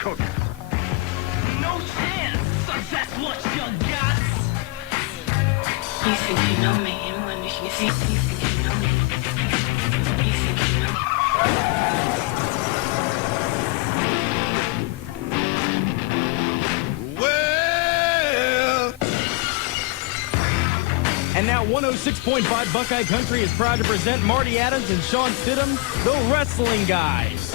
cooking. No chance. Success, what you got? You think you know me, and when you think you know me, you think you know me. And now 106.5 Buckeye Country is proud to present Marty Adams and Shawn, the Wrestling Guys.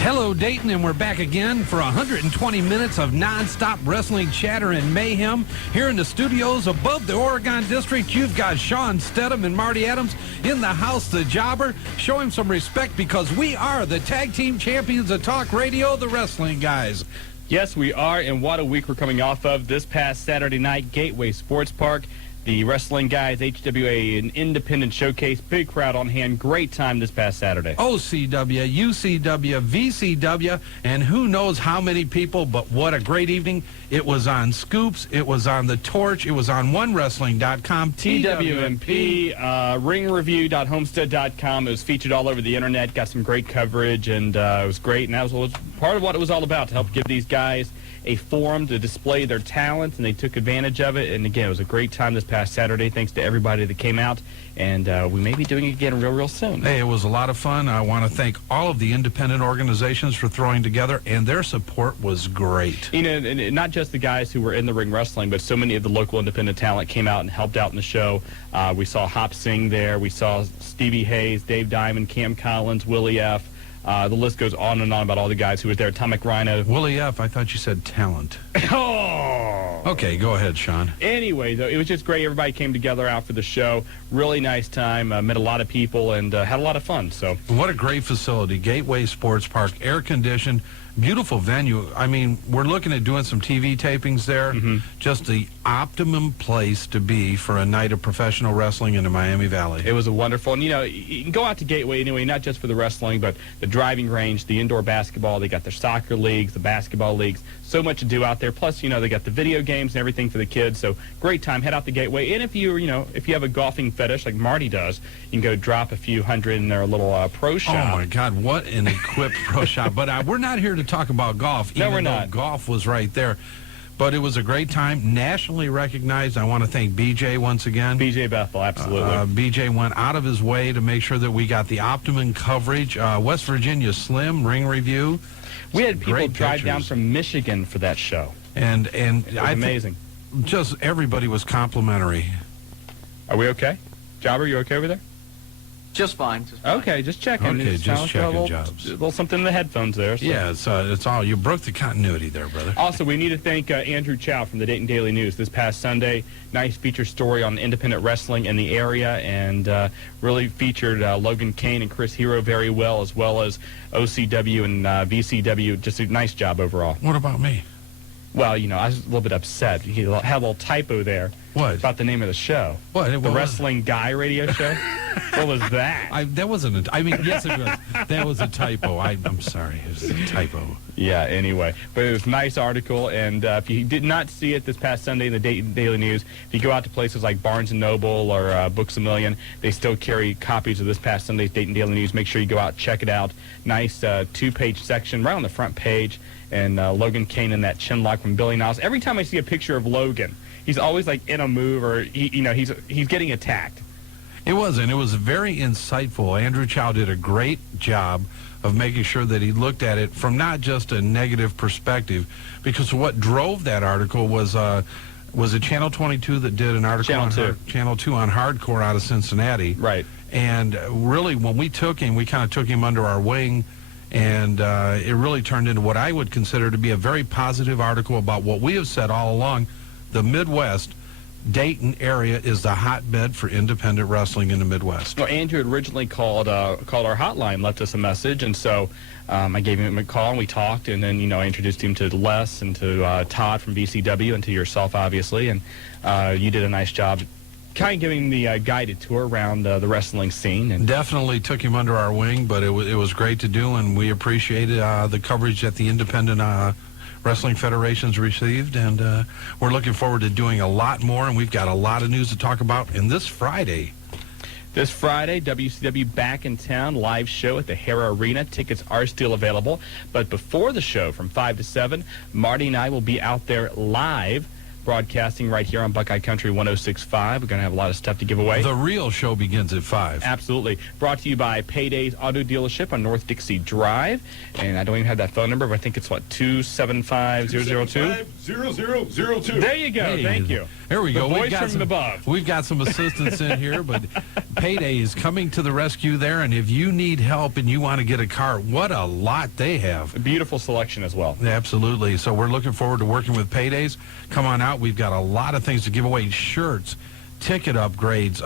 Hello, Dayton, and we're back again for 120 minutes of non-stop wrestling chatter and mayhem. Here in the studios above the Oregon District, you've got Shawn and Marty Adams in the house, the jobber. Show him some respect because we are the tag team champions of talk radio, the Wrestling Guys. Yes, we are, and what a week we're coming off of. This past Saturday night, Gateway Sports Park, the Wrestling Guys, HWA, an independent showcase, big crowd on hand, great time this past Saturday. OCW, UCW, VCW, and who knows how many people, but what a great evening. It was on Scoops, it was on The Torch, it was on OneWrestling.com, TWMP, ringreview.homestead.com. It was featured all over the internet, got some great coverage, and it was great, and that was part of what it was all about, to help give these guys a forum to display their talents, and they took advantage of it. And again, it was a great time this past Saturday. Thanks to everybody that came out, and we may be doing it again real soon. Hey, it was a lot of fun. I want to thank all of the independent organizations for throwing together, and their support was great. You know, and not just the guys who were in the ring wrestling, but so many of the local independent talent came out and helped out in the show. We saw Hop Singh there. We saw Stevie Hayes, Dave Diamond, Cam Collins, Willie F. The list goes on and on about all the guys who were there. Atomic Rhino. Willie F., I thought you said talent. Oh! Okay, go ahead, Shawn. Anyway, though, it was just great. Everybody came together out for the show. Really nice time. Met a lot of people and had a lot of fun. So, what a great facility. Gateway Sports Park, air-conditioned, beautiful venue. I mean, we're looking at doing some TV tapings there. Just the optimum place to be for a night of professional wrestling in the Miami Valley. It was a wonderful, and you know, you can go out to Gateway anyway, not just for the wrestling, but the driving range, the indoor basketball. They got their soccer leagues, the basketball leagues. So much to do out there. Plus, you know, they got the video games and everything for the kids. So great time. Head out to Gateway. And if you have a golfing fetish like Marty does, you can go drop a few hundred in their little pro shop. Oh my God, what an equipped pro shop! But we're not here to talk about golf. No, even we're not. Though golf was right there. But it was a great time, nationally recognized. I want to thank BJ once again. BJ Bethel, absolutely. BJ went out of his way to make sure that we got the optimum coverage. West Virginia Slim, Ring Review. We had people drive down from Michigan for that show. And it was amazing. Just everybody was complimentary. Are we okay? Jobber, you okay over there? Just fine. Okay, just checking. Okay, just checking, Jobs. A little something in the headphones there. So. Yeah, it's all. You broke the continuity there, brother. Also, we need to thank Andrew Chow from the Dayton Daily News this past Sunday. Nice feature story on independent wrestling in the area, and really featured Logan Kane and Chris Hero very well as OCW and VCW. Just a nice job overall. What about me? Well, you know, I was a little bit upset. He had a little typo there. What? About the name of the show. What? The Wrestling Guy radio show? What was that? That wasn't I mean, yes, it was. That was a typo. I'm sorry. It was a typo. Yeah, anyway. But it was a nice article, and if you did not see it this past Sunday in the Dayton Daily News, if you go out to places like Barnes & Noble or Books A Million, they still carry copies of this past Sunday's Dayton Daily News. Make sure you go out, check it out. Nice two-page section right on the front page, and Logan Kane in that chin lock from Billy Niles. Every time I see a picture of Logan, he's always like in a move, or he's getting attacked. It was very insightful. Andrew Chow did a great job of making sure that he looked at it from not just a negative perspective, because what drove that article was it Channel 22 that did an article Channel 2 on Hardcore out of Cincinnati. Right. And really, when we took him, we kind of took him under our wing, and it really turned into what I would consider to be a very positive article about what we have said all along. The Midwest, Dayton area is the hotbed for independent wrestling in the Midwest. Well, Andrew had originally called our hotline, left us a message, and so I gave him a call, and we talked, and then, I introduced him to Les and to Todd from VCW and to yourself, obviously, and you did a nice job kind of giving the guided tour around the wrestling scene. And definitely took him under our wing, but it was great to do, and we appreciated the coverage that the independent wrestling federations received, and we're looking forward to doing a lot more, and we've got a lot of news to talk about. And this Friday, This Friday, WCW back in town, live show at the Hara Arena. Tickets are still available. But before the show, from 5 to 7, Marty and I will be out there live, broadcasting right here on Buckeye Country 106.5. We're going to have a lot of stuff to give away. The real show begins at 5. Absolutely. Brought to you by Payday's Auto Dealership on North Dixie Drive. And I don't even have that phone number, but I think it's, 275-002? 0002. There you go. Hey, Thank you. There we go. Voice from above. We've got some assistants in here, but Payday is coming to the rescue there. And if you need help and you want to get a car, what a lot they have. A beautiful selection as well. Absolutely. So we're looking forward to working with Paydays. Come on out. We've got a lot of things to give away. Shirts, ticket upgrades,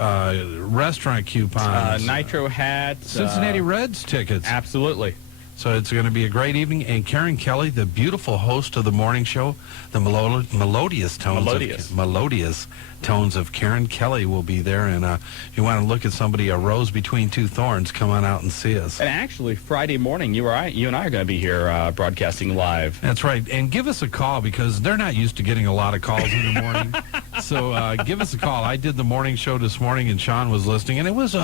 restaurant coupons. Nitro hats. Cincinnati Reds tickets. Absolutely. So it's going to be a great evening. And Karen Kelly, the beautiful host of the morning show, the melodious tones of Karen Kelly will be there. And if you want to look at somebody, a rose between two thorns, come on out and see us. And actually, Friday morning, you and I are going to be here broadcasting live. That's right. And give us a call because they're not used to getting a lot of calls in the morning. So give us a call. I did the morning show this morning, and Shawn was listening, and it was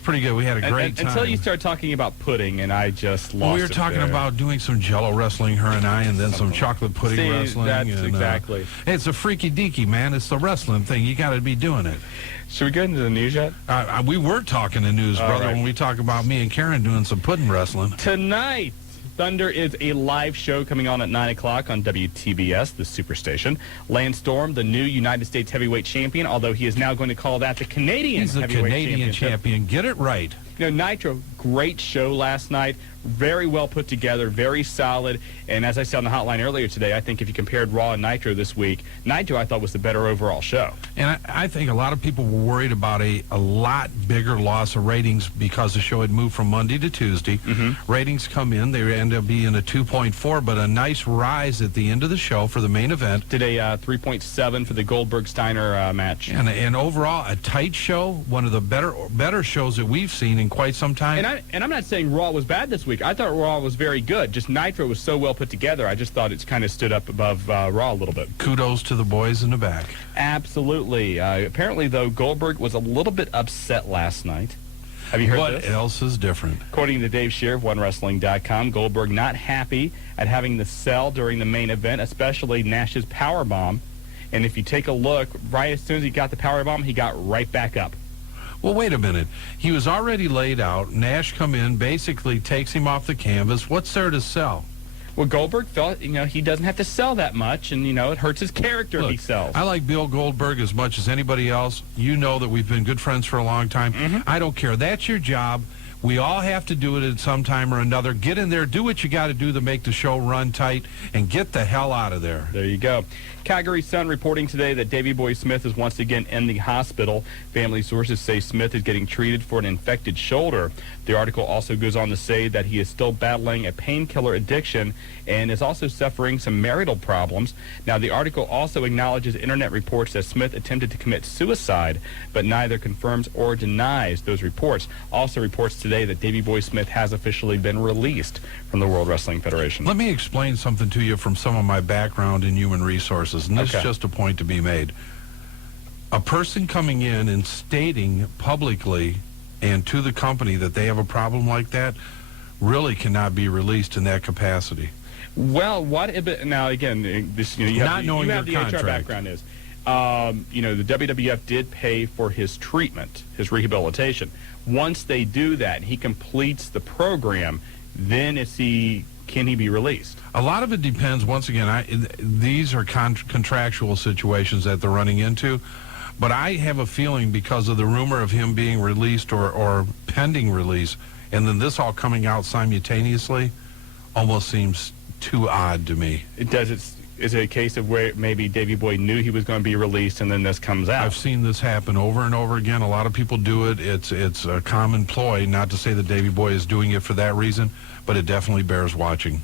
pretty good. We had a great time. Until you start talking about pudding, and I just lost We were talking about doing some Jello wrestling, her and I, and then some chocolate pudding wrestling. That's and, exactly. It's a freaky deaky, man. It's the wrestling thing. You got to be doing it. Should we get into the news yet? We were talking the news, brother, right. when we talk about me and Karen doing some pudding wrestling. Tonight, Thunder is a live show coming on at 9 o'clock on WTBS, the superstation. Lance Storm, the new United States heavyweight champion, although he is now going to call that the Canadian He's the heavyweight Canadian champion. Get it right. You know, Nitro, great show last night. Very well put together, very solid. And as I said on the hotline earlier today, I think if you compared Raw and Nitro this week, Nitro I thought was the better overall show. And I think a lot of people were worried about a lot bigger loss of ratings because the show had moved from Monday to Tuesday. Mm-hmm. Ratings come in. They end up being a 2.4, but a nice rise at the end of the show for the main event. Did a 3.7 for the Goldberg-Steiner match. And overall, a tight show, one of the better shows that we've seen in quite some time. And I'm not saying Raw was bad this week. I thought Raw was very good. Just Nitro was so well put together. I just thought it's kind of stood up above Raw a little bit. Kudos to the boys in the back. Absolutely. Apparently, though, Goldberg was a little bit upset last night. Have you heard this? What else is different? According to Dave Scheer of OneWrestling.com, Goldberg not happy at having the sell during the main event, especially Nash's powerbomb. And if you take a look, right as soon as he got the powerbomb, he got right back up. Well, wait a minute. He was already laid out. Nash come in, basically takes him off the canvas. What's there to sell? Well, Goldberg felt, he doesn't have to sell that much, and, it hurts his character if he sells. I like Bill Goldberg as much as anybody else. You know that we've been good friends for a long time. Mm-hmm. I don't care. That's your job. We all have to do it at some time or another. Get in there, do what you got to do to make the show run tight, and get the hell out of there. There you go. Calgary Sun reporting today that Davey Boy Smith is once again in the hospital. Family sources say Smith is getting treated for an infected shoulder. The article also goes on to say that he is still battling a painkiller addiction and is also suffering some marital problems. Now, the article also acknowledges internet reports that Smith attempted to commit suicide, but neither confirms or denies those reports. Also reports today that Davey Boy Smith has officially been released from the World Wrestling Federation. Let me explain something to you from some of my background in human resources, and this is just a point to be made. A person coming in and stating publicly and to the company that they have a problem like that really cannot be released in that capacity. Well, what if it, now again, this you have the HR background is. The WWF did pay for his treatment, his rehabilitation. Once they do that and he completes the program, then can he be released? A lot of it depends. Once again, these are contractual situations that they're running into. But I have a feeling because of the rumor of him being released or pending release, and then this all coming out simultaneously, almost seems too odd to me. Is it a case of where maybe Davey Boy knew he was going to be released and then this comes out? I've seen this happen over and over again. A lot of people do it. It's a common ploy, not to say that Davey Boy is doing it for that reason, but it definitely bears watching.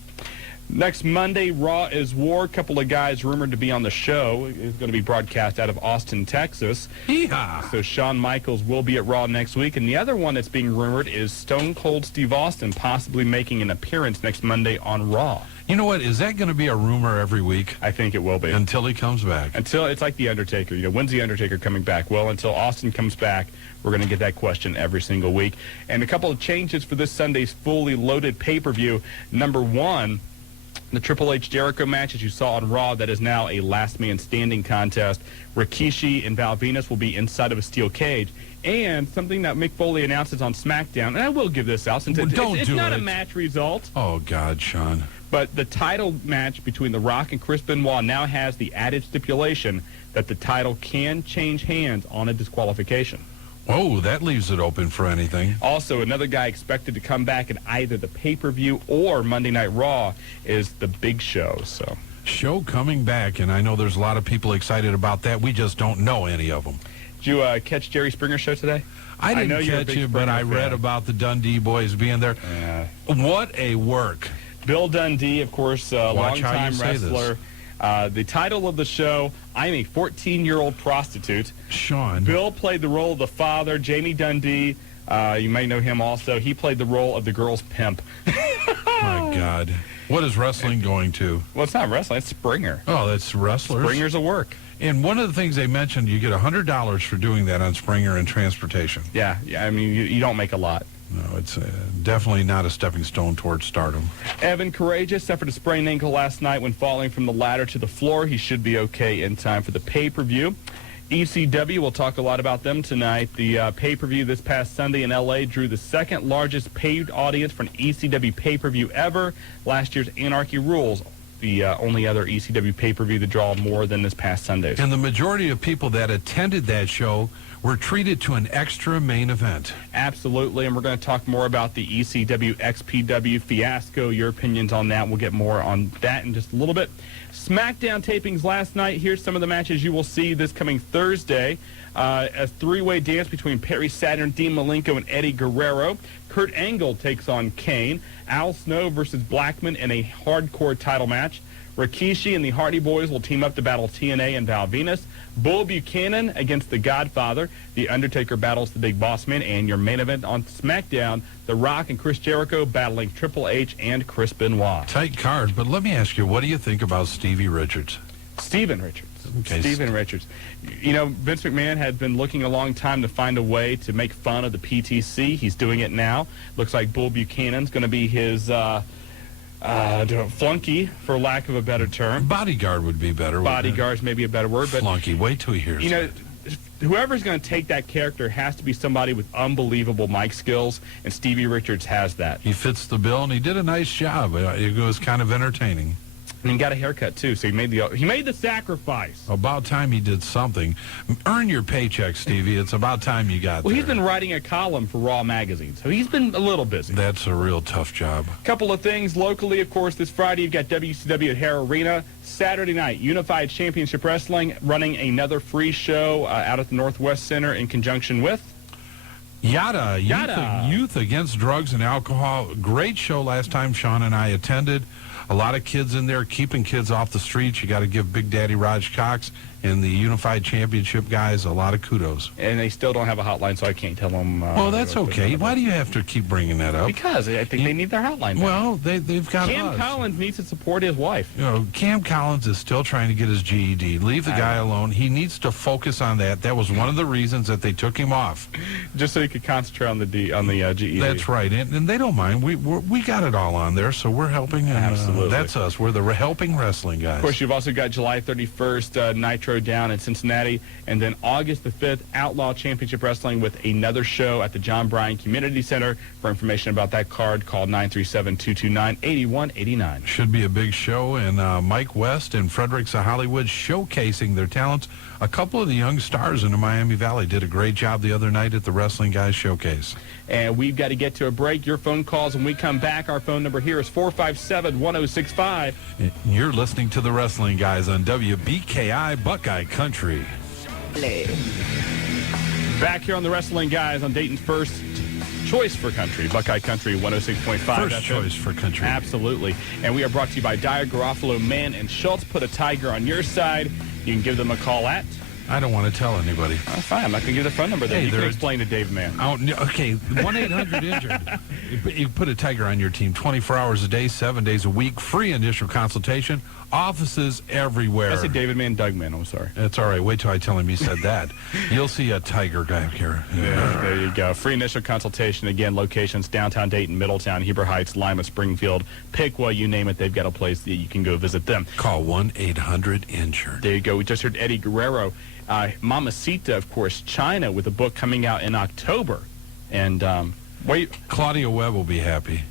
Next Monday, Raw is War. A couple of guys rumored to be on the show. It's going to be broadcast out of Austin, Texas. Yeehaw. So Shawn Michaels will be at Raw next week. And the other one that's being rumored is Stone Cold Steve Austin possibly making an appearance next Monday on Raw. You know what? Is that going to be a rumor every week? I think it will be. Until he comes back. Until it's like The Undertaker. You know, when's The Undertaker coming back? Well, until Austin comes back, we're going to get that question every single week. And a couple of changes for this Sunday's fully loaded pay-per-view. Number one, the Triple H Jericho match, as you saw on Raw, that is now a last man standing contest. Rikishi and Val Venus will be inside of a steel cage. And something that Mick Foley announces on SmackDown, and I will give this out since it's not a match result. Oh, God, Shawn. But the title match between The Rock and Chris Benoit now has the added stipulation that the title can change hands on a disqualification. Whoa, that leaves it open for anything. Also, another guy expected to come back in either the pay-per-view or Monday Night Raw is The Big Show. So, show coming back, and I know there's a lot of people excited about that. We just don't know any of them. Did you catch Jerry Springer's show today? I didn't catch it, but I read about the Dundee boys being there. Yeah. What a work. Bill Dundee, of course, longtime wrestler. The title of the show, I'm a 14-year-old prostitute. Shawn. Bill played the role of the father. Jamie Dundee, you may know him also. He played the role of the girl's pimp. My God. What is wrestling going to? Well, it's not wrestling. It's Springer. Oh, that's wrestlers. Springer's a work. And one of the things they mentioned, you get $100 for doing that on Springer and transportation. Yeah. I mean, you don't make a lot. No, it's definitely not a stepping stone towards stardom. Evan Courageous suffered a sprained ankle last night when falling from the ladder to the floor. He should be okay in time for the pay-per-view. ECW, we'll talk a lot about them tonight. The pay-per-view this past Sunday in L.A. drew the second largest paid audience for an ECW pay-per-view ever. Last year's Anarchy Rules, the only other ECW pay-per-view to draw more than this past Sunday. And the majority of people that attended that show were treated to an extra main event. Absolutely, and we're going to talk more about the ECW XPW fiasco. Your opinions on that. We'll get more on that in just a little bit. SmackDown tapings last night. Here's some of the matches you will see this coming Thursday. A three-way dance between Perry Saturn, Dean Malenko, and Eddie Guerrero. Kurt Angle takes on Kane. Al Snow versus Blackman in a hardcore title match. Rikishi and the Hardy Boys will team up to battle TNA and Val Venus. Bull Buchanan against The Godfather. The Undertaker battles the Big Boss Man. And your main event on SmackDown, The Rock and Chris Jericho battling Triple H and Chris Benoit. Tight card, but let me ask you, what do you think about Stevie Richards? Steven Richards. Okay. Steven Richards. You know, Vince McMahon had been looking a long time to find a way to make fun of the PTC. He's doing it now. Looks like Bull Buchanan's going to be his flunky, for lack of a better term. Bodyguard would be better. Bodyguard's maybe a better word. But flunky, wait till he hears it. Whoever's going to take that character has to be somebody with unbelievable mic skills, and Stevie Richards has that. He fits the bill, and he did a nice job. It was kind of entertaining. And he got a haircut, too, so he made the sacrifice. About time he did something. Earn your paycheck, Stevie. It's about time you got Well, there. he's been writing a column for Raw magazine, so he's been a little busy. That's a real tough job. Couple of things locally, of course, this Friday you've got WCW at Hare Arena. Saturday night, Unified Championship Wrestling running another free show out at the Northwest Center in conjunction with Yada. Youth Against Drugs and Alcohol. Great show last time Shawn and I attended. A lot of kids in there, keeping kids off the streets. You got to give Big Daddy Raj Cox and the Unified Championship guys a lot of kudos. And they still don't have a hotline, so I can't tell them. Well, that's okay. Why do you have to keep bringing that up? Because I think they need their hotline back. Well, they've got Cam us. Collins needs to support his wife. You know, Cam Collins is still trying to get his GED. Leave the guy alone. He needs to focus on that. That was one of the reasons that they took him off. Just so he could concentrate on the GED. That's right, and they don't mind. We got it all on there, so we're helping. And, Absolutely. That's us. We're the helping wrestling guys. Of course, you've also got July 31st, Nitro down in Cincinnati, and then August the 5th, Outlaw Championship Wrestling with another show at the John Bryan Community Center. For information about that card, call 937-229-8189. Should be a big show, and Mike West and Fredericks of Hollywood showcasing their talents. A couple of the young stars in the Miami Valley did a great job the other night at the Wrestling Guys Showcase. And we've got to get to a break. Your phone calls when we come back. Our phone number here is 457-1065. You're listening to the Wrestling Guys on WBKI Buckeye Country. Back here on the Wrestling Guys on Dayton's first choice for country, Buckeye Country 106.5. First choice for country. Absolutely. And we are brought to you by Dyer, Garofalo, Mann, and Schultz. Put a Tiger on your side. You can give them a call at... I don't want to tell anybody. Oh, fine. I'm not going to give the phone number there. Hey, you can explain to Dave Mann. Oh, okay, 1-800-INJURED. You put a Tiger on your team 24 hours a day, 7 days a week, free initial consultation, offices everywhere. I said David Mann, Doug Mann. I'm sorry. That's all right. Wait till I tell him you said that. You'll see a Tiger guy here. Yeah, there you go. Free initial consultation. Again, locations downtown Dayton, Middletown, Heber Heights, Lima, Springfield. Piqua, you name it. They've got a place that you can go visit them. Call 1-800-INJURED. There you go. We just heard Eddie Guerrero. Mamacita, of course, China, with a book coming out in October. And, wait. Claudia Webb will be happy.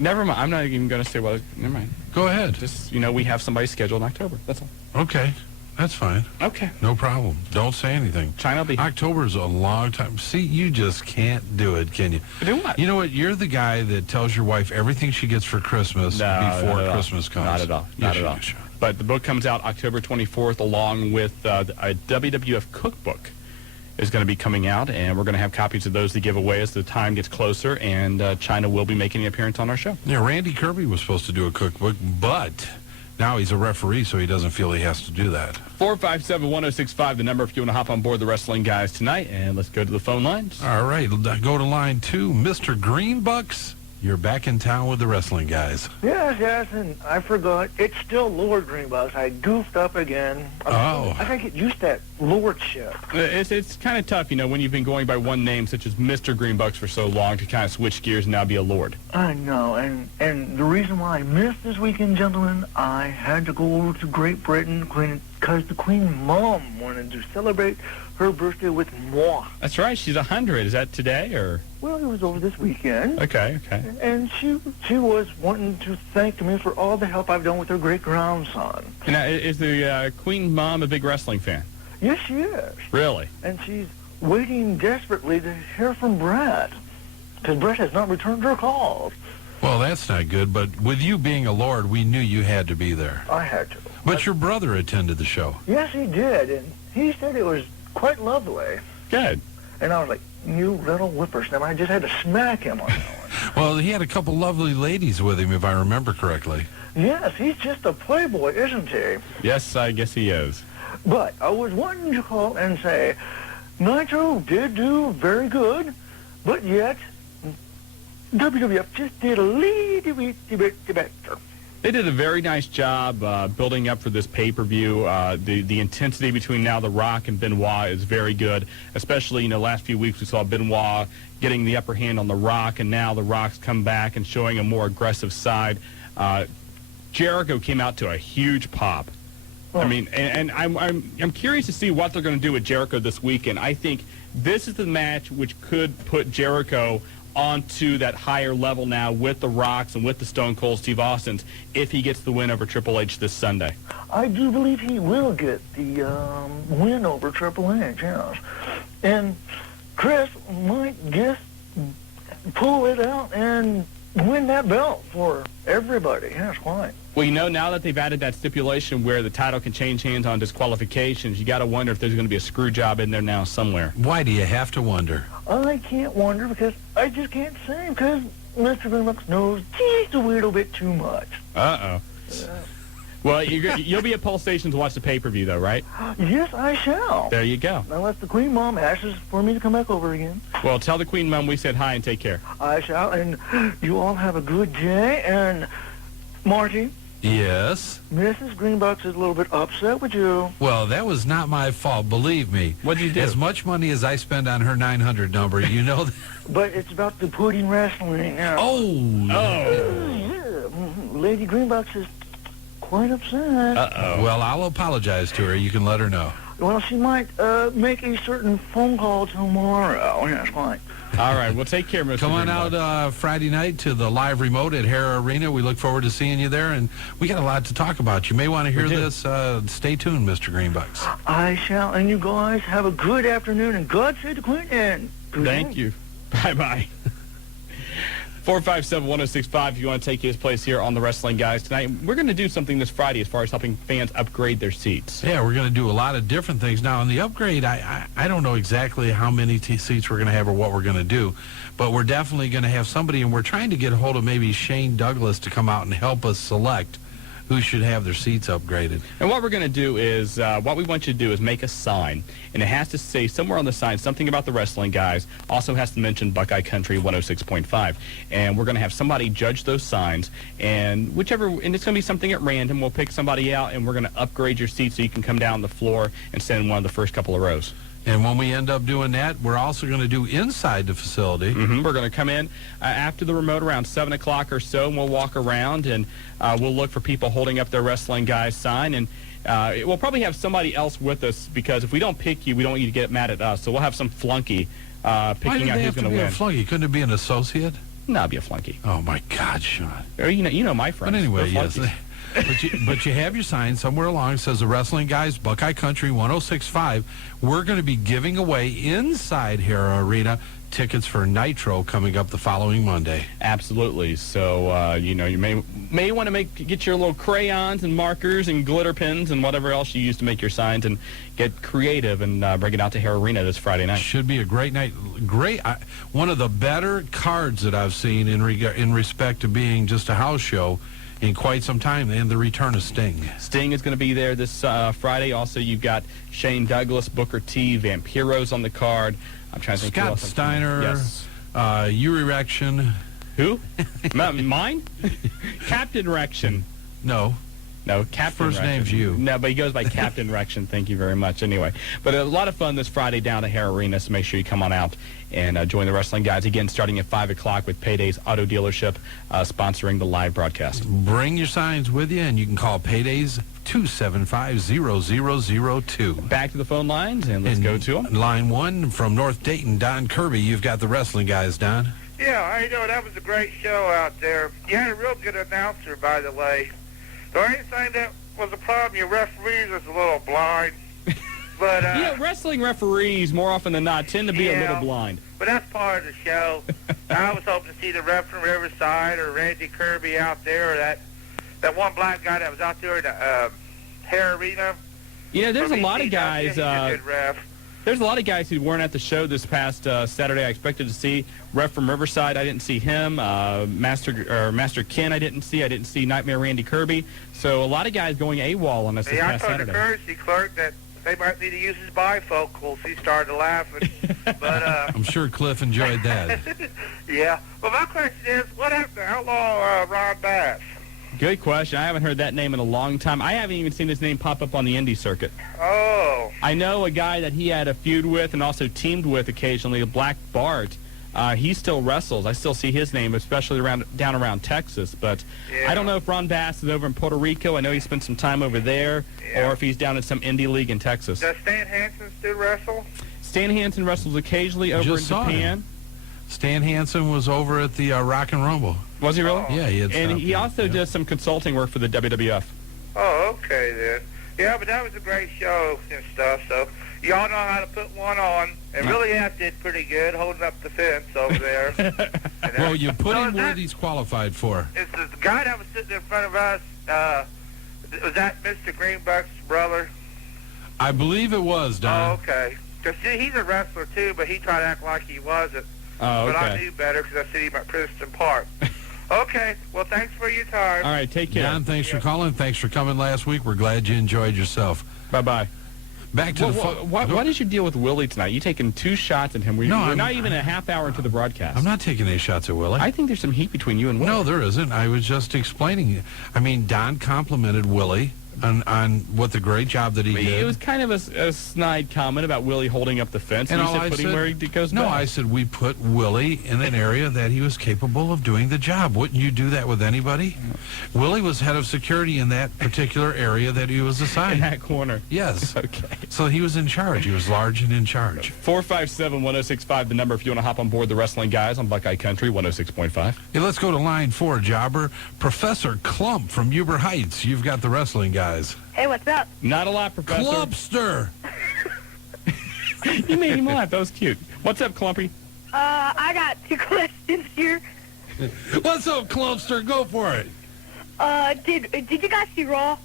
Never mind. I'm not even going to say what. Never mind. Go ahead. Just, we have somebody scheduled in October. That's all. Okay. That's fine. Okay. No problem. Don't say anything. China will be... October's a long time. See, you just can't do it, can you? Do what? You know what? You're the guy that tells your wife everything she gets for Christmas before Christmas comes. Not at all. Not at all. But the book comes out October 24th, along with a WWF cookbook is going to be coming out, and we're going to have copies of those to give away as the time gets closer, and China will be making an appearance on our show. Yeah, Randy Kirby was supposed to do a cookbook, but now he's a referee, so he doesn't feel he has to do that. 457-1065, the number if you want to hop on board the Wrestling Guys tonight, and let's go to the phone lines. All right, go to line 2. Mr. Greenbucks, you're back in town with the Wrestling Guys. Yes, and I forgot. It's still Lord Greenbucks. I goofed up again. I gotta get used to that lordship. It's kind of tough, when you've been going by one name, such as Mr. Greenbucks, for so long, to kind of switch gears and now be a lord. I know, and the reason why I missed this weekend, gentlemen, I had to go over to Great Britain because the Queen Mom wanted to celebrate her birthday with moi. That's right. She's 100. Is that today, or? Well, it was over this weekend. Okay. And she was wanting to thank me for all the help I've done with her great-grandson. Now, is the Queen Mom a big wrestling fan? Yes, she is. Really? And she's waiting desperately to hear from Brett, because Brett has not returned her calls. Well, that's not good, but with you being a lord, we knew you had to be there. I had to. But your brother attended the show. Yes, he did, and he said it was quite lovely. Good. And I was like, you little whippersnapper. I just had to smack him on that one. Well, he had a couple lovely ladies with him, if I remember correctly. Yes, he's just a playboy, isn't he? Yes, I guess he is. But I was wanting to call and say, Nitro did do very good, but yet WWF just did a little bit better. They did a very nice job building up for this pay-per-view. The intensity between now The Rock and Benoit is very good, especially, last few weeks we saw Benoit getting the upper hand on The Rock, and now The Rock's come back and showing a more aggressive side. Jericho came out to a huge pop. I mean, and I'm curious to see what they're going to do with Jericho this weekend. I think this is the match which could put Jericho onto that higher level now with the Rocks and with the Stone Cold Steve Austins if he gets the win over Triple H this Sunday. I do believe he will get the win over Triple H, yes. And Chris might just pull it out and win that belt for everybody. Yes, why? Well, now that they've added that stipulation where the title can change hands on disqualifications, you got to wonder if there's going to be a screw job in there now somewhere. Why do you have to wonder? I can't wonder because I just can't say because Mr. Greenbucks knows just a little bit too much. Uh-oh. Well, you'll be at Pulse Station to watch the pay-per-view, though, right? Yes, I shall. There you go. Unless the Queen Mom asks for me to come back over again. Well, tell the Queen Mom we said hi and take care. I shall, and you all have a good day. And, Marty? Yes? Mrs. Greenbucks is a little bit upset with you. Well, that was not my fault, believe me. What'd you do? As much money as I spend on her 900 number, you know that. But it's about the pudding wrestling now. Oh! Yeah. Lady Greenbucks is quite upset. Uh-oh. Well, I'll apologize to her. You can let her know. Well, she might make a certain phone call tomorrow. Yes, fine. All right. Well, take care, Mr. Come on Greenbucks. out Friday night to the live remote at Hara Arena. We look forward to seeing you there, and we got a lot to talk about. You may want to hear this. Stay tuned, Mr. Greenbucks. I shall, and you guys have a good afternoon, and God save the Queen, and good Thank night. you. Bye-bye. 457-1065 if you want to take his place here on the Wrestling Guys tonight. We're going to do something this Friday as far as helping fans upgrade their seats. Yeah, we're going to do a lot of different things. Now, on the upgrade, I don't know exactly how many seats we're going to have or what we're going to do, but we're definitely going to have somebody, and we're trying to get a hold of maybe Shane Douglas to come out and help us select who should have their seats upgraded. And what we're going to do is, what we want you to do is make a sign, and it has to say somewhere on the sign something about the Wrestling Guys, also has to mention Buckeye Country 106.5. And we're going to have somebody judge those signs, and it's going to be something at random. We'll pick somebody out, and we're going to upgrade your seat so you can come down the floor and sit in one of the first couple of rows. And when we end up doing that, we're also going to do inside the facility. We're going to come in after the remote around 7 o'clock or so, and we'll walk around, and we'll look for people holding up their Wrestling Guys sign. And we'll probably have somebody else with us, because if we don't pick you, we don't want you to get mad at us. So we'll have some flunky picking out who's going to win. Why do they have to be a flunky? Couldn't it be an associate? No, it'd be a flunky. Oh, my God, Shawn. You know my friends. But anyway, yes. But you have your sign somewhere along. It says the Wrestling Guys, Buckeye Country 106.5. We're going to be giving away inside Hara Arena tickets for Nitro coming up the following Monday. Absolutely. So, you may want to get your little crayons and markers and glitter pens and whatever else you use to make your signs, and get creative and bring it out to Hara Arena this Friday night. Should be a great night. One of the better cards that I've seen in respect to being just a house show in quite some time, and the return of Sting. Sting is going to be there this Friday. Also, you've got Shane Douglas, Booker T, Vampiro's on the card. I'm trying to think. Scott Steiner, yes. Erection. Who? Mine? Captain Erection. No, Captain First Erection. name's you. No, but he goes by Captain Erection. Thank you very much. Anyway, but a lot of fun this Friday down at Hara Arena, so make sure you come on out and join the Wrestling Guys. Again, starting at 5 o'clock with Payday's Auto Dealership sponsoring the live broadcast. Bring your signs with you, and you can call Payday's 275-0002. Back to the phone lines, and let's go to them. Line 1 from North Dayton, Don Kirby. You've got the Wrestling Guys, Don. Yeah, how you doing? That was a great show out there. You had a real good announcer, by the way. The only thing that was a problem, your referees was a little blind. But wrestling referees, more often than not, tend to be a little blind. But that's part of the show. I was hoping to see the ref from Riverside or Randy Kirby out there, or that one black guy that was out there in the Hara Arena. There's a lot of guys. He's a good ref. There's a lot of guys who weren't at the show this past Saturday. I expected to see ref from Riverside. I didn't see him. Master Ken I didn't see. I didn't see Nightmare Randy Kirby. So a lot of guys going AWOL on us this past Saturday. I told the courtesy clerk that they might need to use his bifocals. He started laughing. But I'm sure Cliff enjoyed that. Yeah. Well, my question is, what happened to Outlaw Ron Bass? Good question. I haven't heard that name in a long time. I haven't even seen his name pop up on the indie circuit. Oh. I know a guy that he had a feud with and also teamed with occasionally, Black Bart. He still wrestles. I still see his name, especially down around Texas. But I don't know if Ron Bass is over in Puerto Rico. I know he spent some time over there, or if he's down in some indie league in Texas. Does Stan Hansen still wrestle? Stan Hansen wrestles occasionally over in Japan. Stan Hansen was over at the Rock and Rumble. Was he really? Yeah, he had and he also does some consulting work for the WWF. Oh, okay then. Yeah, but that was a great show and stuff. So y'all know how to put one on. And Really App did pretty good, holding up the fence over there. Well, you put him where he's qualified for. It's the guy that was sitting in front of us. Was that Mr. Greenbuck's brother? I believe it was, Don. Oh, okay. Because he's a wrestler too, but he tried to act like he wasn't. Oh, okay. But I knew better because I seen him at Princeton Park. Okay. Well, thanks for your time. All right. Take care. Don, thanks for calling. Thanks for coming last week. We're glad you enjoyed yourself. Bye-bye. Back to the phone. What is your deal with Willie tonight? You taking 2 shots at him? We're not even a half hour into the broadcast. I'm not taking any shots at Willie. I think there's some heat between you and Willie. No, there isn't. I was just explaining. I mean, Don complimented Willie on what the great job that he did. It was kind of a snide comment about Willie holding up the fence. And you said put him where he goes No, back. I said we put Willie in an area that he was capable of doing the job. Wouldn't you do that with anybody? Willie was head of security in that particular area that he was assigned. In that corner. Yes. Okay. So he was in charge. He was large and in charge. 457-1065, the number if you want to hop on board the Wrestling Guys on Buckeye Country 106.5. Hey, let's go to line 4, Jobber. Professor Clump from Huber Heights. You've got the Wrestling Guys. Hey, what's up? Not a lot, Professor. Clumpster. You made him laugh. That was cute. What's up, Clumpy? I got 2 questions here. What's up, Clumpster? Go for it. Did you guys see Raw?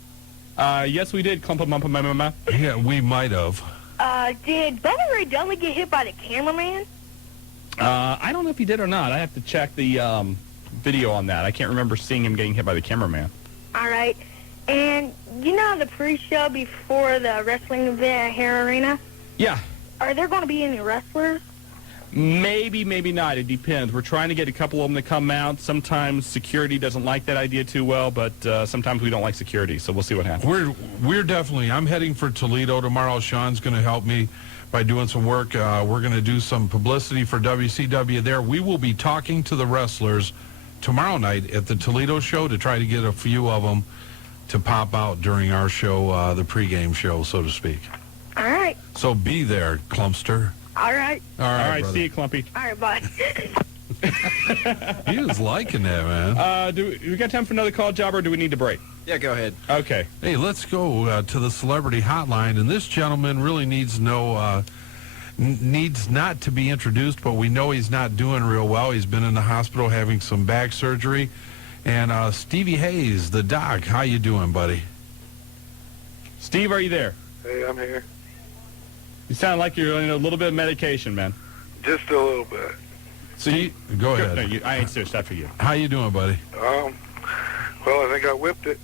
Yes, we did. Clumpa-mumpa-mumpa. Yeah, we might have. Did Bubba Ray Dudley get hit by the cameraman? I don't know if he did or not. I have to check the video on that. I can't remember seeing him getting hit by the cameraman. All right. And you know the pre-show before the wrestling event at Hare Arena? Yeah. Are there going to be any wrestlers? Maybe, maybe not. It depends. We're trying to get a couple of them to come out. Sometimes security doesn't like that idea too well, but sometimes we don't like security, so we'll see what happens. We're definitely, I'm heading for Toledo tomorrow. Sean's going to help me by doing some work. We're going to do some publicity for WCW there. We will be talking to the wrestlers tomorrow night at the Toledo show to try to get a few of them to pop out during our show, the pregame show, so to speak. All right. So be there, Clumpster. All right. All right, see you, Clumpy. All right, bye. He was liking that, man. Do we got time for another call, Jobber, or do we need to break? Yeah, go ahead. Okay. Hey, let's go to the celebrity hotline, and this gentleman really needs not to be introduced, but we know he's not doing real well. He's been in the hospital having some back surgery. And Stevie Hayes, the doc, how you doing, buddy? Steve, are you there? Hey, I'm here. You sound like you're on a little bit of medication, man. Just a little bit. So go ahead. No, I ain't serious. After you. How you doing, buddy? Well, I think I whipped it.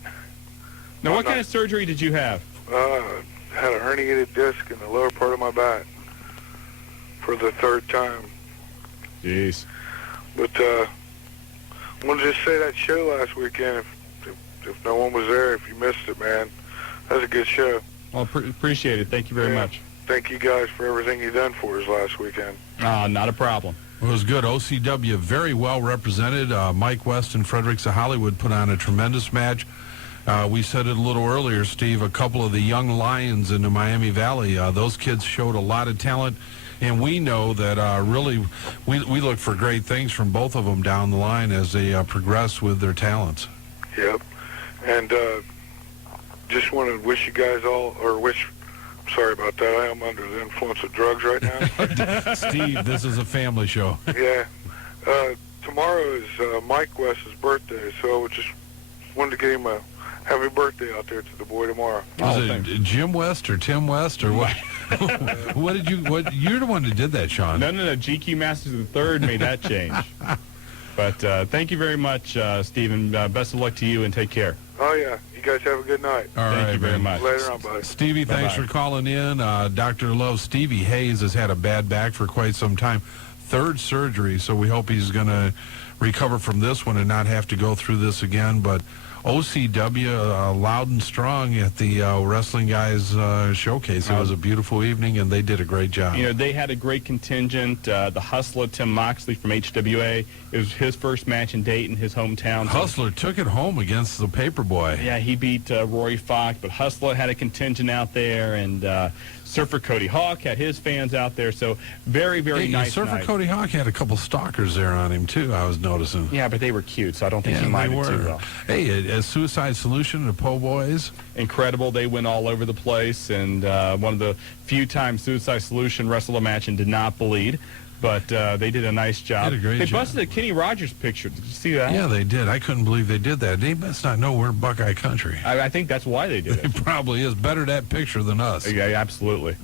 Now, what kind of surgery did you have? Had a herniated disc in the lower part of my back for the third time. Jeez. But I want to just say that show last weekend, if no one was there, if you missed it, man, that was a good show. Well, appreciate it. Thank you very much. Thank you guys for everything you done for us last weekend. Not a problem. It was good. OCW very well represented. Mike West and Fredericks of Hollywood put on a tremendous match. We said it a little earlier, Steve, a couple of the young lions in the Miami Valley. Those kids showed a lot of talent, and we know that really we look for great things from both of them down the line as they progress with their talents. Yep. And just want to wish you guys all, sorry about that, I am under the influence of drugs right now. Steve, this is a family show. Yeah. Tomorrow is Mike West's birthday, so I just wanted to get him a happy birthday out there to the boy tomorrow. Was it Jim West or Tim West or what? You're the one who did that, Shawn. No. GQ Masters III made that change. But thank you very much, Stephen. Best of luck to you, and take care. Oh, yeah. You guys have a good night. All Thank right, you very man. much. Later on, buddy. Stevie, thanks for calling in. Dr. Love, Stevie Hayes has had a bad back for quite some time. Third surgery, so we hope he's going to recover from this one and not have to go through this again. But OCW, loud and strong at the Wrestling Guys showcase. It was a beautiful evening, and they did a great job. You know, they had a great contingent. The Hustler, Tim Moxley from HWA. It was his first match in Dayton, his hometown. Hustler took it home against the Paperboy. Yeah, he beat Rory Fox, but Hustler had a contingent out there, and Surfer Cody Hawk had his fans out there. So very, very nice Surfer night. Cody Hawk had a couple stalkers there on him, too, I was noticing. Yeah, but they were cute, so I don't think he they minded were. too well. Hey, a Suicide Solution, the Po Boys. Incredible. They went all over the place, and one of the few times Suicide Solution wrestled a match and did not bleed. But they did a nice job. Did a great they job. busted a Kenny Rogers picture. Did you see that? Yeah, they did. I couldn't believe they did that. They must not know we're Buckeye Country. I think that's why they did it. It probably is. Better that picture than us. Yeah, absolutely.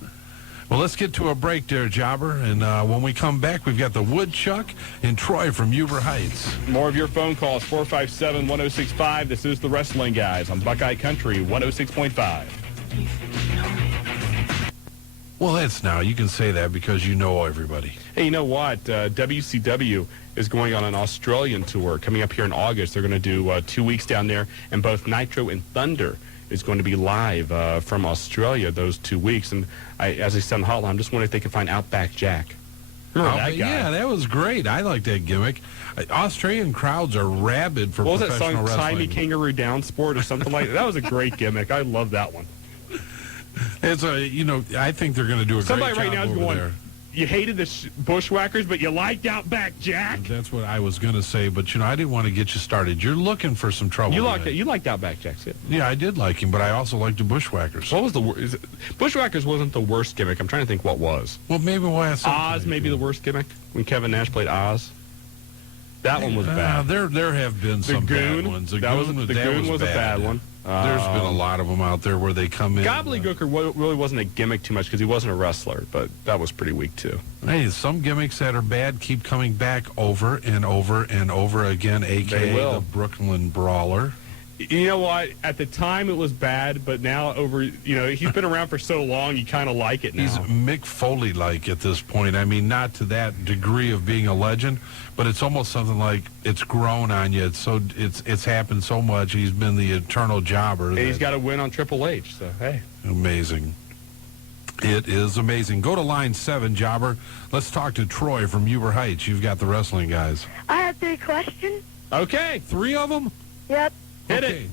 Well, let's get to a break there, Jobber. And when we come back, we've got the Woodchuck and Troy from Huber Heights. More of your phone calls, 457-1065. This is the Wrestling Guys on Buckeye Country 106.5. Well, that's now. You can say that because you know everybody. Hey, you know what? WCW is going on an Australian tour coming up here in August. They're going to do 2 weeks down there, and both Nitro and Thunder is going to be live from Australia those 2 weeks. And as I said on the hotline, I'm just wondering if they can find Outback Jack. Remember that guy? Yeah, that was great. I like that gimmick. Australian crowds are rabid for what was that professional song, wrestling. Tiny Kangaroo Down Sport or something like that? That was a great gimmick. I love that one. It's I think they're going to do a Somebody great right now job is over going, there. you hated the Bushwhackers, but you liked Outback Jack? That's what I was going to say, but I didn't want to get you started. You're looking for some trouble. You today. liked Outback Jack, too. Yeah, I did like him, but I also liked the Bushwhackers. What was the worst? Bushwhackers wasn't the worst gimmick. I'm trying to think what was. Well, maybe we'll ask Oz, maybe the worst gimmick when Kevin Nash played Oz. That one was bad. There have been some bad ones. The Goon was a bad one. There's been a lot of them out there where they come in. Gobbledygooker really wasn't a gimmick too much because he wasn't a wrestler, but that was pretty weak too. Hey, some gimmicks that are bad keep coming back over and over and over again, a.k.a. the Brooklyn Brawler. You know what? At the time, it was bad, but now he's been around for so long, you kind of like it now. He's Mick Foley-like at this point. I mean, not to that degree of being a legend, but it's almost something like it's grown on you. It's happened so much. He's been the eternal jobber. And he's got to win on Triple H, so hey. Amazing. It is amazing. Go to line 7, Jobber. Let's talk to Troy from Huber Heights. You've got the wrestling guys. I have 3 questions. Okay. 3 of them? Yep. Hit it.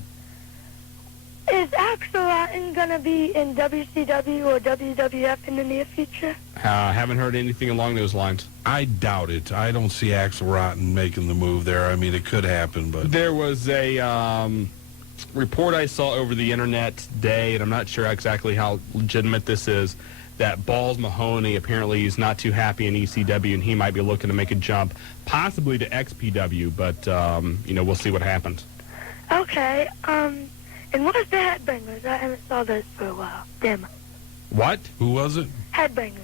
Is Axel Rotten going to be in WCW or WWF in the near future? Haven't heard anything along those lines. I doubt it. I don't see Axel Rotten making the move there. I mean, it could happen, but... There was a report I saw over the internet today, and I'm not sure exactly how legitimate this is, that Balls Mahoney apparently is not too happy in ECW, and he might be looking to make a jump, possibly to XPW, but, we'll see what happens. Okay, and what's the Headbangers? I haven't saw those for a while. Damn it. What? Who was it? Headbangers.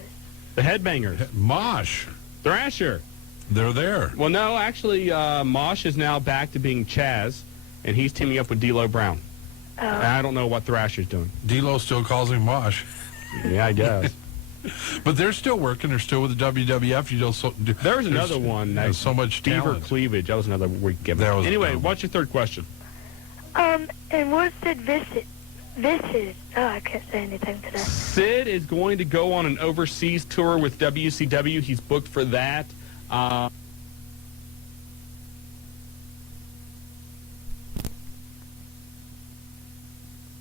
The Headbangers. Mosh. Thrasher. They're there. Well, no, actually, Mosh is now back to being Chaz, and he's teaming up with D'Lo Brown. Oh. I don't know what Thrasher's doing. D'Lo still calls him Mosh. Yeah, I guess. But they're still working. They're still with the WWF. There was another one. There's so much Beaver talent. Cleavage. That was another weak gimmick. Anyway, what's your third question? And what's Sid Vicious? Oh, I can't say anything today. Sid is going to go on an overseas tour with WCW. He's booked for that.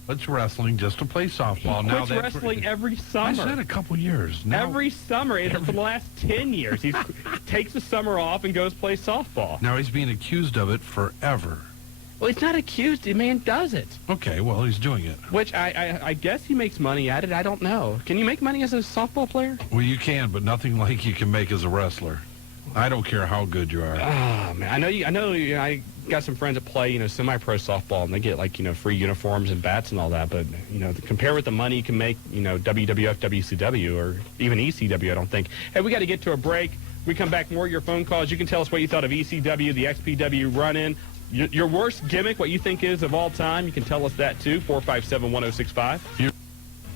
It's wrestling just to play softball. Now that's wrestling every summer. I said a couple years. Now, every summer. For the last 10 years. He takes the summer off and goes play softball. Now he's being accused of it forever. Well, he's not accused. The man does it. Okay, well, he's doing it. Which I guess he makes money at it. I don't know. Can you make money as a softball player? Well, you can, but nothing like you can make as a wrestler. I don't care how good you are. Oh, man. I got some friends that play, semi-pro softball, and they get, free uniforms and bats and all that. But, compare with the money you can make, WWF, WCW, or even ECW, I don't think. Hey, we got to get to a break. We come back, more of your phone calls. You can tell us what you thought of ECW, the XPW run-in. Your worst gimmick, what you think is of all time, you can tell us that, too, 457-1065.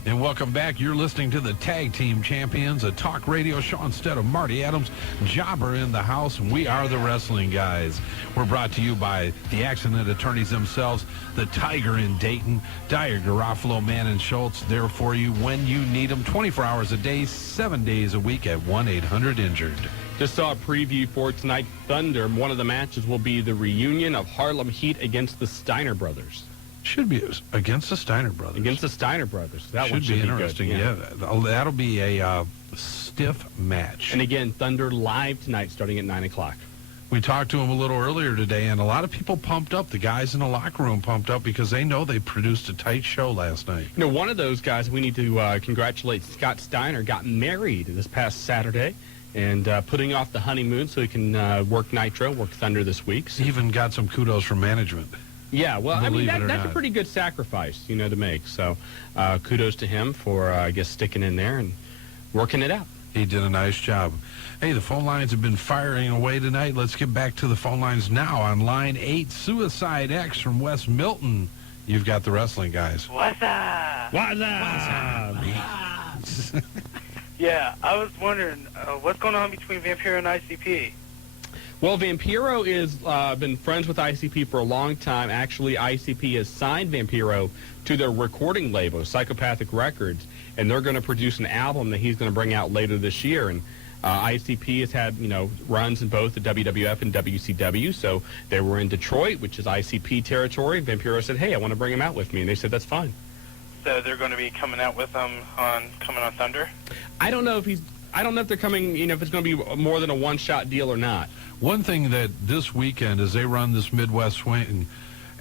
And welcome back. You're listening to the Tag Team Champions, a talk radio show instead of Marty Adams, Jobber in the house, and we are the wrestling guys. We're brought to you by the accident attorneys themselves, the Tiger in Dayton, Dyer, Garofalo, Mann, and Schultz, there for you when you need them, 24 hours a day, 7 days a week at 1-800-INJURED. Just saw a preview for tonight's Thunder. One of the matches will be the reunion of Harlem Heat against the Steiner Brothers. Should be against the Steiner Brothers. Against the Steiner Brothers. That should one should be interesting. Good. Yeah, that'll be a stiff match. And again, Thunder live tonight starting at 9 o'clock. We talked to him a little earlier today, and a lot of people pumped up. The guys in the locker room pumped up because they know they produced a tight show last night. One of those guys we need to congratulate, Scott Steiner, got married this past Saturday. And putting off the honeymoon so he can work Nitro, work Thunder this week. So. He even got some kudos from management. Yeah, well, that's not. a pretty good sacrifice, to make. So kudos to him for, I guess, sticking in there and working it out. He did a nice job. Hey, the phone lines have been firing away tonight. Let's get back to the phone lines now. On line 8, Suicide X from West Milton. You've got the wrestling guys. What's up? What's up? What's up? Yeah, I was wondering, what's going on between Vampiro and ICP? Well, Vampiro is been friends with ICP for a long time. Actually, ICP has signed Vampiro to their recording label, Psychopathic Records, and they're going to produce an album that he's going to bring out later this year. And ICP has had, runs in both the WWF and WCW, so they were in Detroit, which is ICP territory. Vampiro said, hey, I want to bring him out with me, and they said, that's fine. So they're going to be coming out with them coming on Thunder? I don't know if they're coming, if it's going to be more than a one-shot deal or not. One thing that this weekend, as they run this Midwest swing,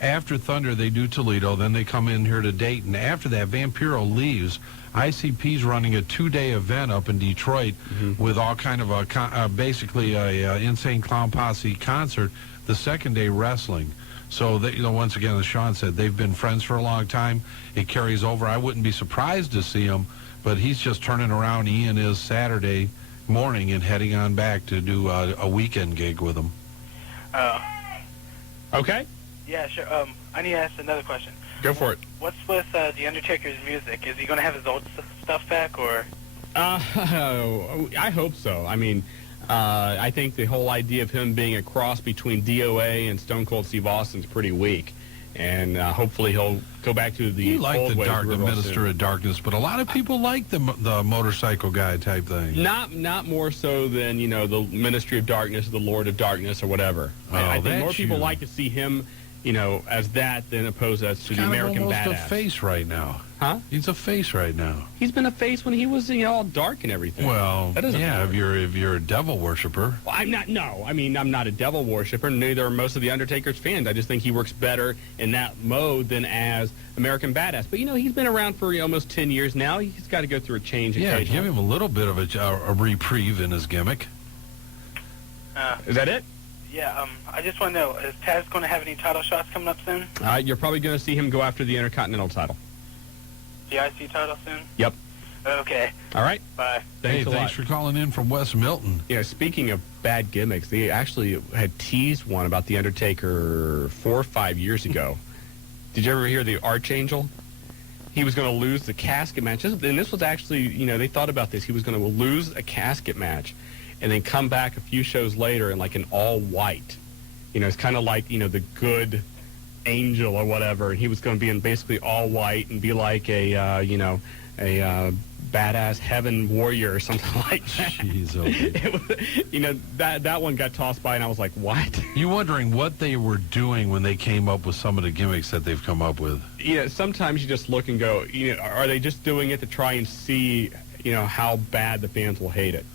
After Thunder, they do Toledo. Then they come in here to Dayton. After that, Vampiro leaves. ICP's running a 2-day event up in Detroit with all kind of basically a Insane Clown Posse concert. The second day, wrestling. So, once again, as Shawn said, they've been friends for a long time. It carries over. I wouldn't be surprised to see him, but he's just turning around. Ian is Saturday morning and heading on back to do a weekend gig with him. Okay. Yeah, sure. I need to ask another question. Go for it. What's with The Undertaker's music? Is he going to have his old stuff back, or? I hope so. I mean, I think the whole idea of him being a cross between DOA and Stone Cold Steve Austin's pretty weak. And hopefully he'll go back to the You like old ways the Minister soon. of Darkness, but a lot of people like the motorcycle guy type thing. Not more so than, the Ministry of Darkness, the Lord of Darkness, or whatever. Oh, I think more that's people you. like to see him, as that than opposed as to the American almost Badass. a face right now. Huh? He's a face right now. He's been a face when he was, all dark and everything. Well, that doesn't yeah, matter. if you're a devil worshiper. Well, I'm not. No, I mean, I'm not a devil worshiper. Neither are most of the Undertaker's fans. I just think he works better in that mode than as American Badass. But he's been around for almost 10 years now. He's got to go through a change. Yeah, occasionally. give him a little bit of a reprieve in his gimmick. Is that it? Yeah, I just want to know, is Taz going to have any title shots coming up soon? You're probably going to see him go after the Intercontinental title. The IC title soon? Yep. Okay. All right. Bye. Thanks a lot. for calling in from West Milton. Speaking of bad gimmicks, they actually had teased one about the Undertaker 4 or 5 years ago. Did you ever hear the Archangel? He was going to lose the casket match. And this was actually, they thought about this. He was going to lose a casket match and then come back a few shows later in like an all-white. It's kind of like, the good angel or whatever. And he was going to be in basically all-white and be like a badass heaven warrior or something like that. Jeez, okay. It was, that one got tossed by, and I was like, what? You're wondering what they were doing when they came up with some of the gimmicks that they've come up with. Sometimes you just look and go, are they just doing it to try and see, how bad the fans will hate it?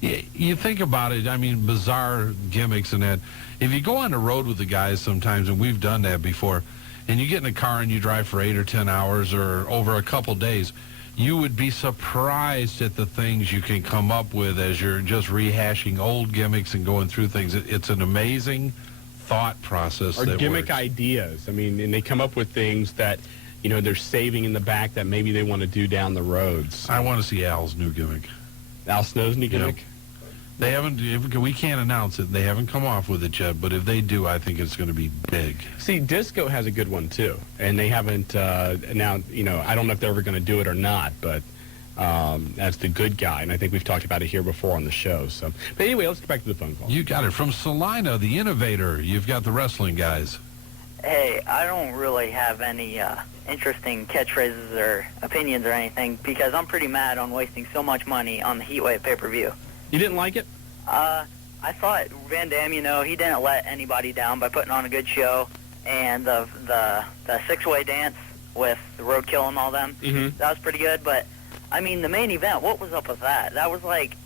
You think about it, I mean, bizarre gimmicks and that. If you go on the road with the guys sometimes, and we've done that before, and you get in a car and you drive for 8 or 10 hours or over a couple days, you would be surprised at the things you can come up with as you're just rehashing old gimmicks and going through things. It's an amazing thought process. Or that gimmick works. ideas. I mean, and they come up with things that, they're saving in the back that maybe they want to do down the roads. I want to see Al's new gimmick. Al Snow's new gimmick? They haven't. We can't announce it. They haven't come off with it yet. But if they do, I think it's going to be big. See, Disco has a good one too, and they haven't announced. I don't know if they're ever going to do it or not, but that's the good guy, and I think we've talked about it here before on the show. So, but anyway, let's get back to the phone call. You got it from Salina, the innovator. You've got the wrestling guys. Hey, I don't really have any interesting catchphrases or opinions or anything because I'm pretty mad on wasting so much money on the Heatwave pay-per-view. You didn't like it? I thought Van Dam, he didn't let anybody down by putting on a good show, and the six-way dance with the Roadkill and all them, that was pretty good. But I mean, the main event, what was up with that? That was like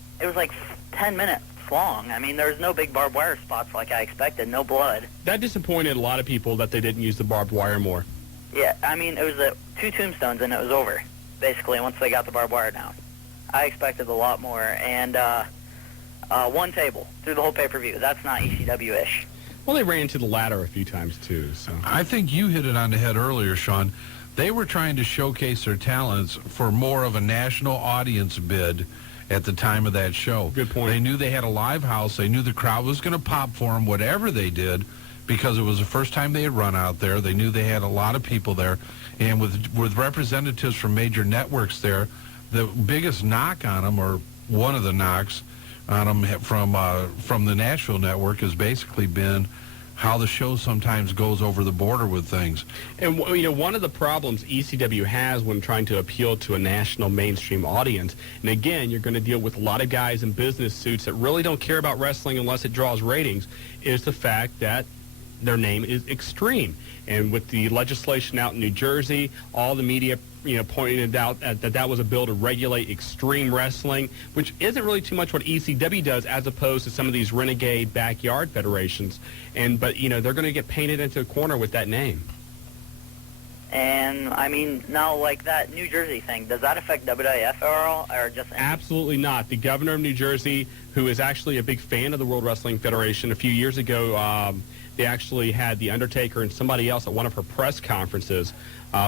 10 minutes long. I mean, there was no big barbed wire spots like I expected, no blood. That disappointed a lot of people that they didn't use the barbed wire more. Yeah, I mean, it was 2 tombstones and it was over, basically, once they got the barbed wire down. I expected a lot more, and one table through the whole pay-per-view. That's not ECW-ish. Well, they ran into the ladder a few times, too. So I think you hit it on the head earlier, Shawn. They were trying to showcase their talents for more of a national audience bid at the time of that show. Good point. They knew they had a live house. They knew the crowd was going to pop for them, whatever they did, because it was the first time they had run out there. They knew they had a lot of people there. And with representatives from major networks there, the biggest knock on them, or one of the knocks on them from the Nashville network, has basically been how the show sometimes goes over the border with things. And, one of the problems ECW has when trying to appeal to a national mainstream audience, and again, you're going to deal with a lot of guys in business suits that really don't care about wrestling unless it draws ratings, is the fact that their name is Extreme. And with the legislation out in New Jersey, all the media pointed out that was a bill to regulate extreme wrestling, which isn't really too much what ECW does as opposed to some of these renegade backyard federations. But they're going to get painted into a corner with that name. And, I mean, now, like that New Jersey thing, does that affect WWF at all, or just... Absolutely not. The governor of New Jersey, who is actually a big fan of the World Wrestling Federation, a few years ago, they actually had The Undertaker and somebody else at one of her press conferences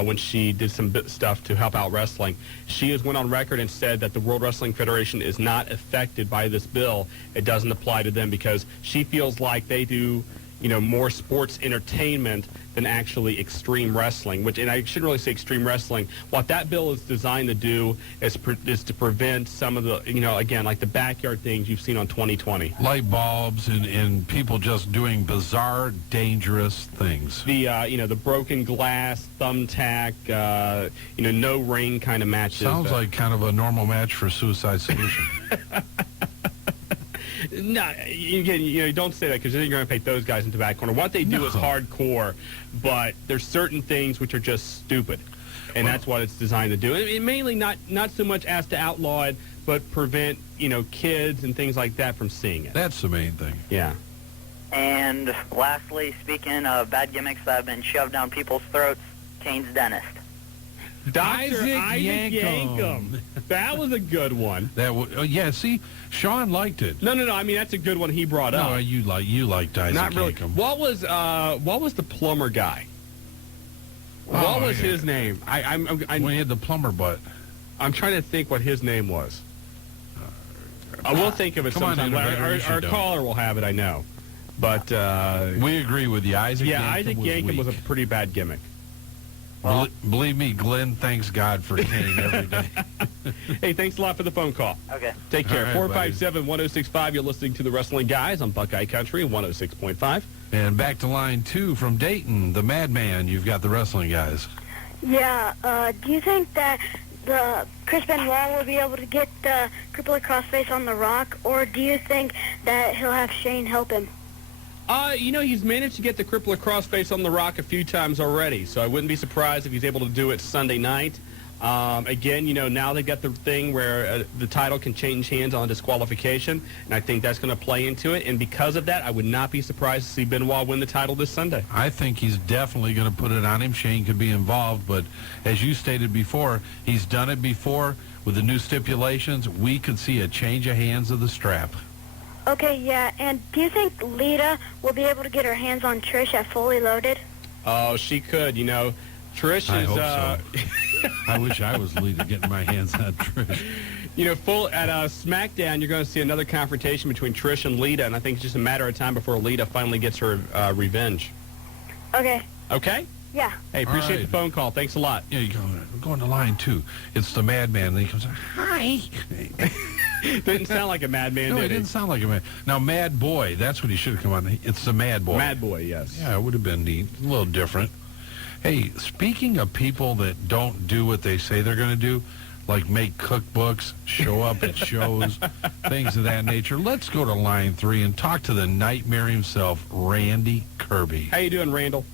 when she did some stuff to help out wrestling. She has went on record and said that the World Wrestling Federation is not affected by this bill. It doesn't apply to them because she feels like they do, you know, more sports entertainment than actually extreme wrestling, and I shouldn't really say extreme wrestling. What that bill is designed to do is to prevent some of the, you know, again, like the backyard things you've seen on 2020. Light bulbs and people just doing bizarre, dangerous things. The, you know, the broken glass, thumbtack, you know, no ring kind of matches. Sounds like kind of a normal match for Suicide Solution. No, again, you know, don't say that because then you're going to paint those guys into the back corner. What they do is hardcore, but there's certain things which are just stupid, and that's what it's designed to do. It mainly not so much as to outlaw it, but prevent, you know, kids and things like that from seeing it. That's the main thing. Yeah. And lastly, speaking of bad gimmicks that have been shoved down people's throats, Kane's dentist. Dr. Isaac Yankum. That was a good one. Yeah, see, Shawn liked it. No. I mean, that's a good one he brought up. No, you liked Isaac Not really. Yankum. What was the plumber guy? What was his name? When he had the plumber butt. I'm trying to think what his name was. I will think of it sometime. Our caller will have it, I know. But we agree with you. Isaac Yankum was a pretty bad gimmick. Well, believe me, Glenn thanks God for Kane every day. Hey, thanks a lot for the phone call. Okay. Take care. All right, 457-1065. You're listening to the Wrestling Guys on Buckeye Country 106.5. And back to line 2 from Dayton, the Madman. You've got the Wrestling Guys. Yeah, do you think that the Chris Benoit will be able to get the crippler crossface on The Rock, or do you think that he'll have Shane help him? You know, he's managed to get the crippler crossface on The Rock a few times already, so I wouldn't be surprised if he's able to do it Sunday night. Again, you know, now they've got the thing where the title can change hands on disqualification, and I think that's going to play into it. And because of that, I would not be surprised to see Benoit win the title this Sunday. I think he's definitely going to put it on him. Shane could be involved, but as you stated before, he's done it before with the new stipulations. We could see a change of hands of the strap. Okay, yeah, and do you think Lita will be able to get her hands on Trish at Fully Loaded? Oh, she could, you know. Trish is... I hope so. I wish I was Lita getting my hands on Trish. You know, at SmackDown, you're going to see another confrontation between Trish and Lita, and I think it's just a matter of time before Lita finally gets her revenge. Okay. Okay? Yeah. Hey, appreciate the phone call. Thanks a lot. Yeah, we're going to line 2. It's the Madman, and he comes, hi. Didn't sound like a madman, No, did it didn't sound like a man. Now, Mad Boy, that's what he should have come on. It's the Mad Boy. Mad Boy, yes. Yeah, it would have been neat. A little different. Hey, speaking of people that don't do what they say they're going to do, like make cookbooks, show up at shows, things of that nature, let's go to line 3 and talk to the nightmare himself, Randy Kirby. How you doing, Randall?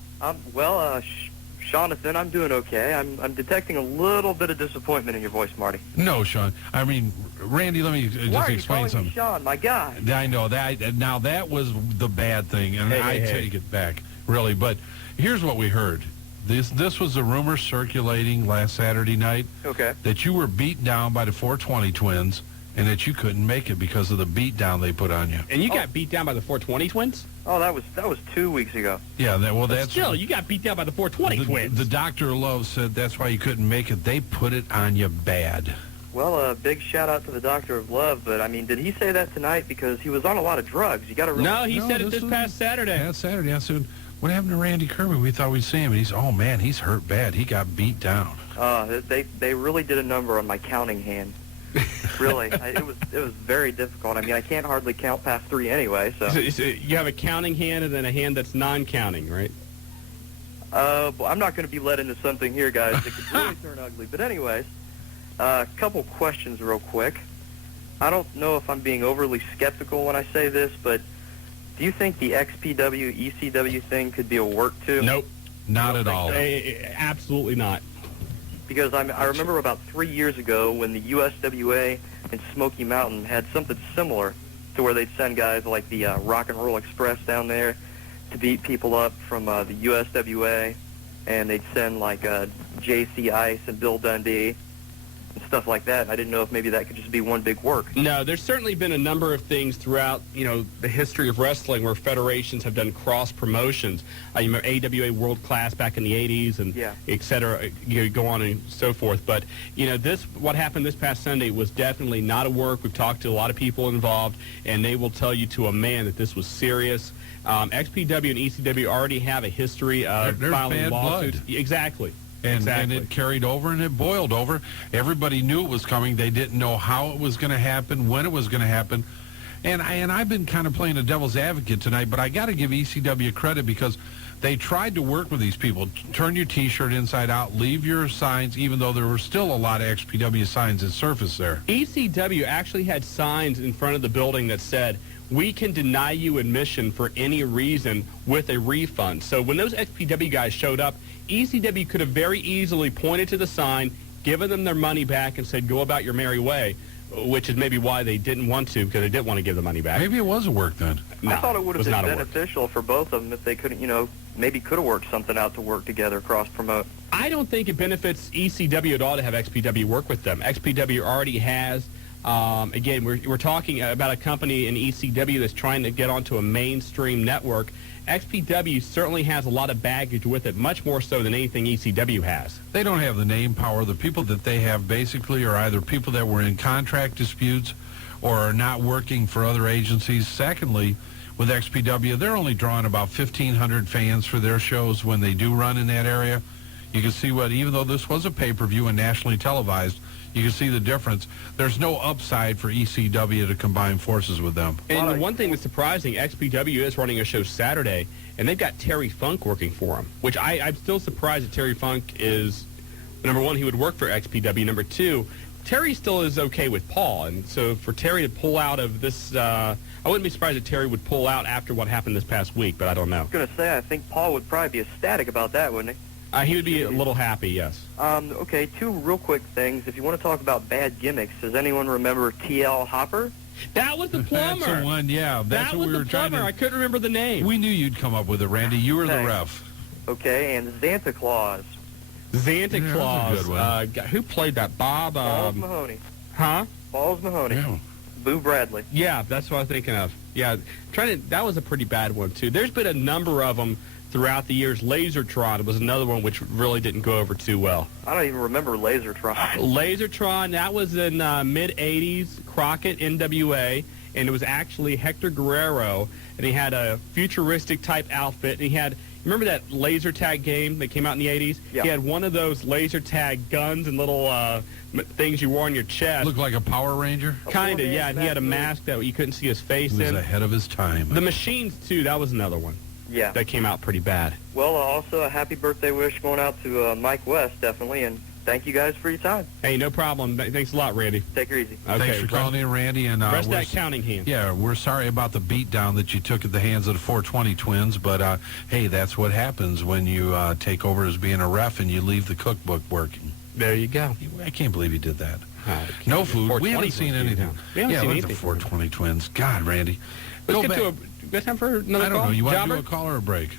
Jonathan, I'm doing okay. I'm detecting a little bit of disappointment in your voice, Marty. No, Shawn. I mean, Randy, let me just explain something. Me Shawn, my guy. I know that. Now that was the bad thing, and I take it back, really. But here's what we heard. This was a rumor circulating last Saturday night. Okay. That you were beat down by the 420 twins, and that you couldn't make it because of the beat down they put on you. And you got beat down by the 420 twins? Oh, that was 2 weeks ago. Yeah, that's still, you got beat down by the 420 twins. The Doctor of Love said that's why you couldn't make it. They put it on you bad. Well, big shout out to the Doctor of Love, but I mean, did he say that tonight? Because he was on a lot of drugs. You got to. No, he said it this past Saturday. Past Saturday, I said, "What happened to Randy Kirby? We thought we'd see him." And he's, "Oh man, he's hurt bad. He got beat down." They really did a number on my counting hand. Really, it was very difficult. I mean, I can't hardly count past 3 anyway. So you have a counting hand and then a hand that's non-counting, right? Well, I'm not going to be led into something here, guys. It could really turn ugly. But anyways, a couple questions real quick. I don't know if I'm being overly skeptical when I say this, but do you think the XPW, ECW thing could be a work too? Nope. Not at all. Absolutely not. Because I remember about 3 years ago when the USWA and Smoky Mountain had something similar to where they'd send guys like the Rock and Roll Express down there to beat people up from the USWA. and they'd send like J.C. Ice and Bill Dundee and stuff like that. I didn't know if maybe that could just be one big work. No, there's certainly been a number of things throughout, the history of wrestling where federations have done cross promotions. You remember AWA World Class back in the 80s and et cetera, go on and so forth. But, what happened this past Sunday was definitely not a work. We've talked to a lot of people involved, and they will tell you to a man that this was serious. XPW and ECW already have a history of filing lawsuits. Blood. Exactly. And it carried over and it boiled over. Everybody knew it was coming. They didn't know how it was going to happen, when it was going to happen. And I've been kind of playing a devil's advocate tonight, but I got to give ECW credit because they tried to work with these people. Turn your T-shirt inside out, leave your signs, even though there were still a lot of XPW signs that surfaced there. ECW actually had signs in front of the building that said, "We can deny you admission for any reason with a refund." So when those XPW guys showed up, ECW could have very easily pointed to the sign, given them their money back, and said, "Go about your merry way," which is maybe why they didn't want to, because they didn't want to give the money back. Maybe it was a work then. No, I thought it would have been not beneficial for both of them if they couldn't, maybe could have worked something out to work together, cross-promote. I don't think it benefits ECW at all to have XPW work with them. XPW already has. Again, we're talking about a company in ECW that's trying to get onto a mainstream network. XPW certainly has a lot of baggage with it, much more so than anything ECW has. They don't have the name power. The people that they have basically are either people that were in contract disputes or are not working for other agencies. Secondly, with XPW, they're only drawing about 1,500 fans for their shows when they do run in that area. You can see even though this was a pay-per-view and nationally televised, you can see the difference. There's no upside for ECW to combine forces with them. And the one thing that's surprising, XPW is running a show Saturday, and they've got Terry Funk working for them, which I'm still surprised that Terry Funk is, number one, he would work for XPW. Number two, Terry still is okay with Paul. And so for Terry to pull out of this, I wouldn't be surprised if Terry would pull out after what happened this past week, but I don't know. I was going to say, I think Paul would probably be ecstatic about that, wouldn't he? He would be a little happy, yes. Okay, two real quick things. If you want to talk about bad gimmicks, does anyone remember T.L. Hopper? That was the plumber. That's the one, yeah. That's what we were trying to... I couldn't remember the name. We knew you'd come up with it, Randy. You were the ref. Okay, and Santa Claus. Santa Claus. That's a good one. Who played that? Bob... Balls Mahoney. Huh? Balls Mahoney. Yeah. Boo Bradley. Yeah, that's what I was thinking of. Yeah, that was a pretty bad one, too. There's been a number of them throughout the years. Lasertron was another one which really didn't go over too well. I don't even remember Lasertron. Lasertron, that was in mid-'80s, Crockett, NWA, and it was actually Hector Guerrero, and he had a futuristic-type outfit, and he had... Remember that laser tag game that came out in the 80s? Yeah. He had one of those laser tag guns and little things you wore on your chest. Looked like a Power Ranger? Kind of, yeah, and he had a mask that you couldn't see his face in. He was ahead of his time. The Machines, too, that was another one. Yeah. That came out pretty bad. Well, also a happy birthday wish going out to Mike West, definitely, and thank you guys for your time. Hey, no problem. Thanks a lot, Randy. Take her easy. Okay, Thanks for calling in, Randy. And rest that counting hand. Yeah, we're sorry about the beatdown that you took at the hands of the 420 twins, but hey, that's what happens when you take over as being a ref and you leave the cookbook working. There you go. I can't believe you did that. No food. We haven't seen anything. We haven't seen anything. The 420 twins. God, Randy. Let's get to a... Got time for another call? I don't know. You want Jobber? to do a call or a break?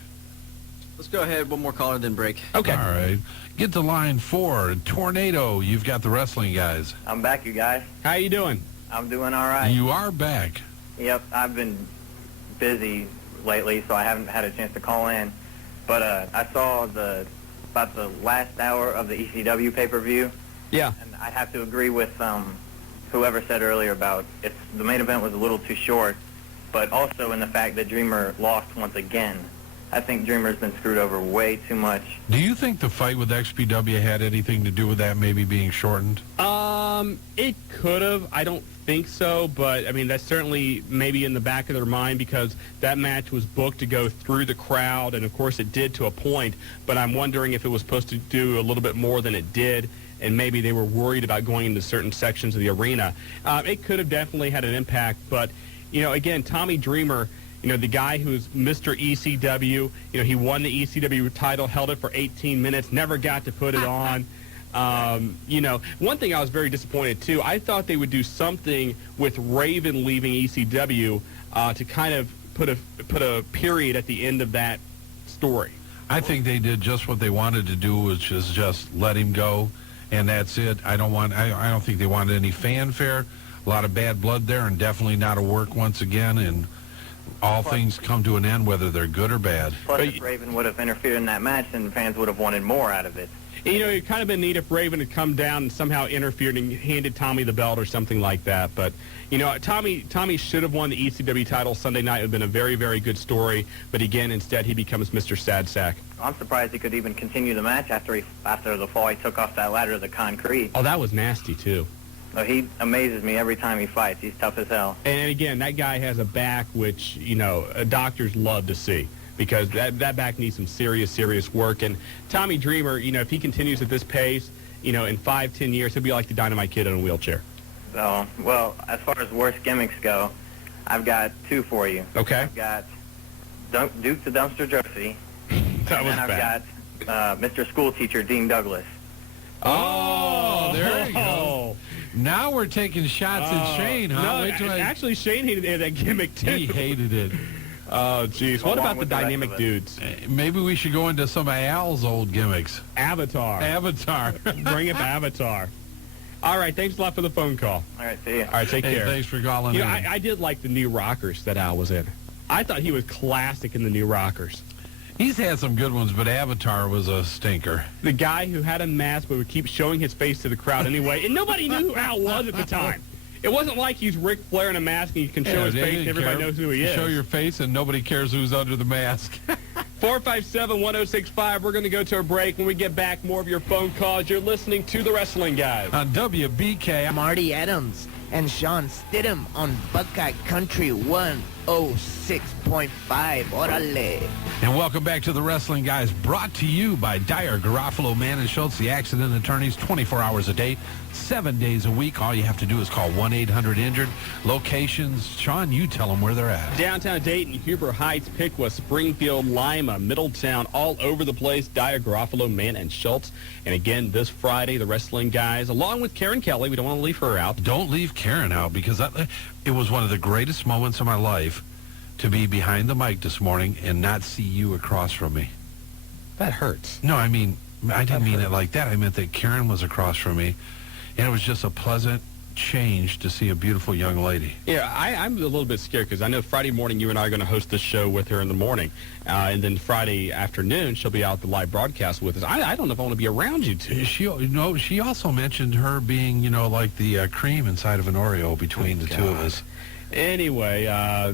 Let's go ahead. One more caller, then break. Okay. All right. Get to line 4. Tornado. You've got the wrestling guys. I'm back, you guys. How you doing? I'm doing all right. You are back. Yep, I've been busy lately, so I haven't had a chance to call in. But I saw about the last hour of the ECW pay-per-view. Yeah. And I have to agree with whoever said earlier about the main event was a little too short, but also in the fact that Dreamer lost once again. I think Dreamer's been screwed over way too much. Do you think the fight with XPW had anything to do with that maybe being shortened? It could have. I don't think so, but I mean that's certainly maybe in the back of their mind because that match was booked to go through the crowd, and of course it did to a point, but I'm wondering if it was supposed to do a little bit more than it did, and maybe they were worried about going into certain sections of the arena. It could have definitely had an impact, but, again, Tommy Dreamer, the guy who's Mr. ECW, he won the ECW title, held it for 18 minutes, never got to put it on. One thing I was very disappointed, too, I thought they would do something with Raven leaving ECW to kind of put a period at the end of that story. I think they did just what they wanted to do, which is just let him go, and that's it. I don't think they wanted any fanfare. A lot of bad blood there, and definitely not a work once again. And all things come to an end, whether they're good or bad. Plus, if Raven would have interfered in that match, then fans would have wanted more out of it. You know, it'd kind of been neat if Raven had come down and somehow interfered and handed Tommy the belt or something like that. But, you know, Tommy should have won the ECW title Sunday night. It would have been a very, very good story. But, again, instead he becomes Mr. Sad Sack. I'm surprised he could even continue the match after the fall he took off that ladder to the concrete. Oh, that was nasty, too. So he amazes me every time he fights. He's tough as hell. And, again, that guy has a back which, you know, doctors love to see, because that back needs some serious, serious work. And Tommy Dreamer, you know, if he continues at this pace, you know, in 5-10 years, he'll be like the Dynamite Kid in a wheelchair. So, well, as far as worst gimmicks go, I've got two for you. Okay. I've got Duke the Dumpster Josie. That was and bad. I've got Mr. Schoolteacher Dean Douglas. Oh, there you go. Now we're taking shots at Shane, huh? No, actually, Shane hated that gimmick, too. He hated it. Oh, jeez. What about the dynamic dudes? Maybe we should go into some of Al's old gimmicks. Avatar. Bring up Avatar. All right, thanks a lot for the phone call. All right, see you. All right, take care. Thanks for calling in. I did like the New Rockers that Al was in. I thought he was classic in the New Rockers. He's had some good ones, but Avatar was a stinker. The guy who had a mask but would keep showing his face to the crowd anyway, and nobody knew who Al was at the time. It wasn't like he's Ric Flair in a mask and he can show his face and everybody knows who he is. Show your face and nobody cares who's under the mask. 457-1065. We're going to go to a break. When we get back, more of your phone calls. You're listening to The Wrestling Guys. On WBK. Marty Adams and Shawn Stidham on Buckeye Country 106.5. Orale. And welcome back to The Wrestling Guys, brought to you by Dyer, Garofalo, Mann, and Schultz, the accident attorneys, 24 hours a day, 7 days a week. All you have to do is call 1-800-INJURED. Locations, Shawn, you tell them where they're at. Downtown Dayton, Huber Heights, Piqua, Springfield, Lima, Middletown, all over the place. Dyer, Garofalo, Mann, and Schultz. And again, this Friday, The Wrestling Guys, along with Karen Kelly. We don't want to leave her out. Don't leave Karen out, because it was one of the greatest moments of my life to be behind the mic this morning and not see you across from me. That hurts. No, I mean, I didn't mean it like that. I meant that Karen was across from me, and it was just a pleasant change to see a beautiful young lady. Yeah, I'm a little bit scared because I know Friday morning you and I are going to host the show with her in the morning, and then Friday afternoon she'll be out the live broadcast with us. I don't know if I want to be around you two. She also mentioned her being, like the cream inside of an Oreo between the two of us. Anyway,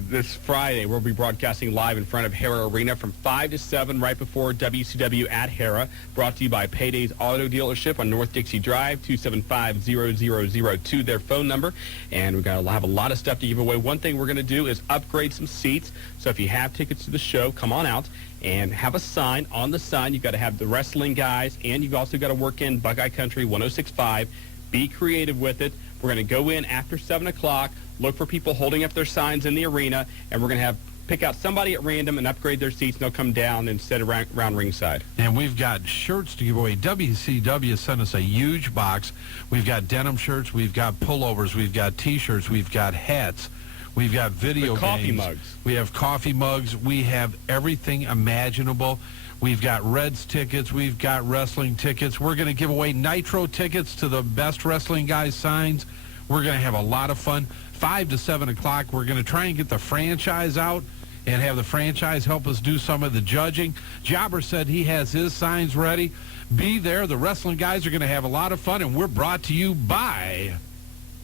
this Friday we'll be broadcasting live in front of Hara Arena from 5 to 7 right before WCW at Hara. Brought to you by Payday's Auto Dealership on North Dixie Drive, 275-0002, their phone number. And we're going to have a lot of stuff to give away. One thing we're going to do is upgrade some seats. So if you have tickets to the show, come on out and have a sign. On the sign, you've got to have The Wrestling Guys, and you've also got to work in Buckeye Country 106.5. Be creative with it. We're going to go in after 7 o'clock, look for people holding up their signs in the arena, and we're going to pick out somebody at random and upgrade their seats, and they'll come down and sit around ringside. And we've got shirts to give away. WCW sent us a huge box. We've got denim shirts, we've got pullovers, we've got T-shirts, we've got hats, we've got video games. Coffee mugs. We have coffee mugs. We have everything imaginable. We've got Reds tickets. We've got wrestling tickets. We're going to give away Nitro tickets to the best Wrestling Guys signs. We're going to have a lot of fun. 5 to 7 o'clock, we're going to try and get the franchise out and have the franchise help us do some of the judging. Jobber said he has his signs ready. Be there. The Wrestling Guys are going to have a lot of fun, and we're brought to you by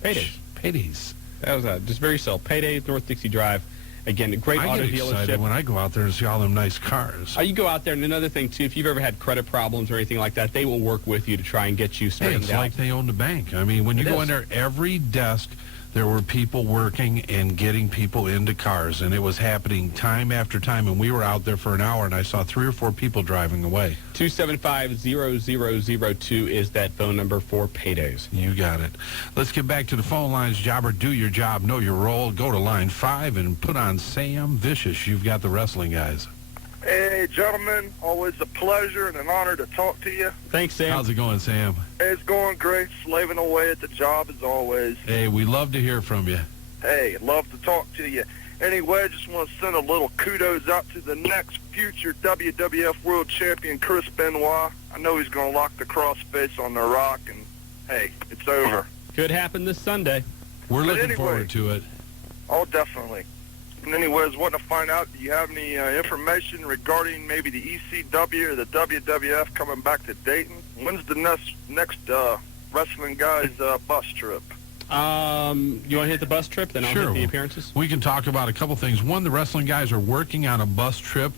Paydays. That was just very simple. Paydays, North Dixie Drive. Again, a great auto dealership. I get excited when I go out there and see all them nice cars. You go out there, and another thing, too, if you've ever had credit problems or anything like that, they will work with you to try and get you straightened out. It's like they own the bank. I mean, when you go in there, every desk, there were people working and getting people into cars, and it was happening time after time, and we were out there for an hour, and I saw 3 or 4 people driving away. 275-0002 is that phone number for Paydays. You got it. Let's get back to the phone lines. Jobber, do your job, know your role. Go to line 5 and put on Sam Vicious. You've got the Wrestling Guys. Hey, gentlemen, always a pleasure and an honor to talk to you. Thanks, Sam. How's it going, Sam? It's going great, slaving away at the job as always. Hey, we love to hear from you. Hey, love to talk to you. Anyway, I just want to send a little kudos out to the next future WWF World Champion, Chris Benoit. I know he's going to lock the crossface on the Rock, and hey, it's over. Could happen this Sunday. We're looking forward to it. Oh, definitely. And anyways, wanting to find out, do you have any information regarding maybe the ECW or the WWF coming back to Dayton? When's the next Wrestling Guys bus trip? You want to hit the bus trip, then I'll hit the appearances? We can talk about a couple things. One, the Wrestling Guys are working on a bus trip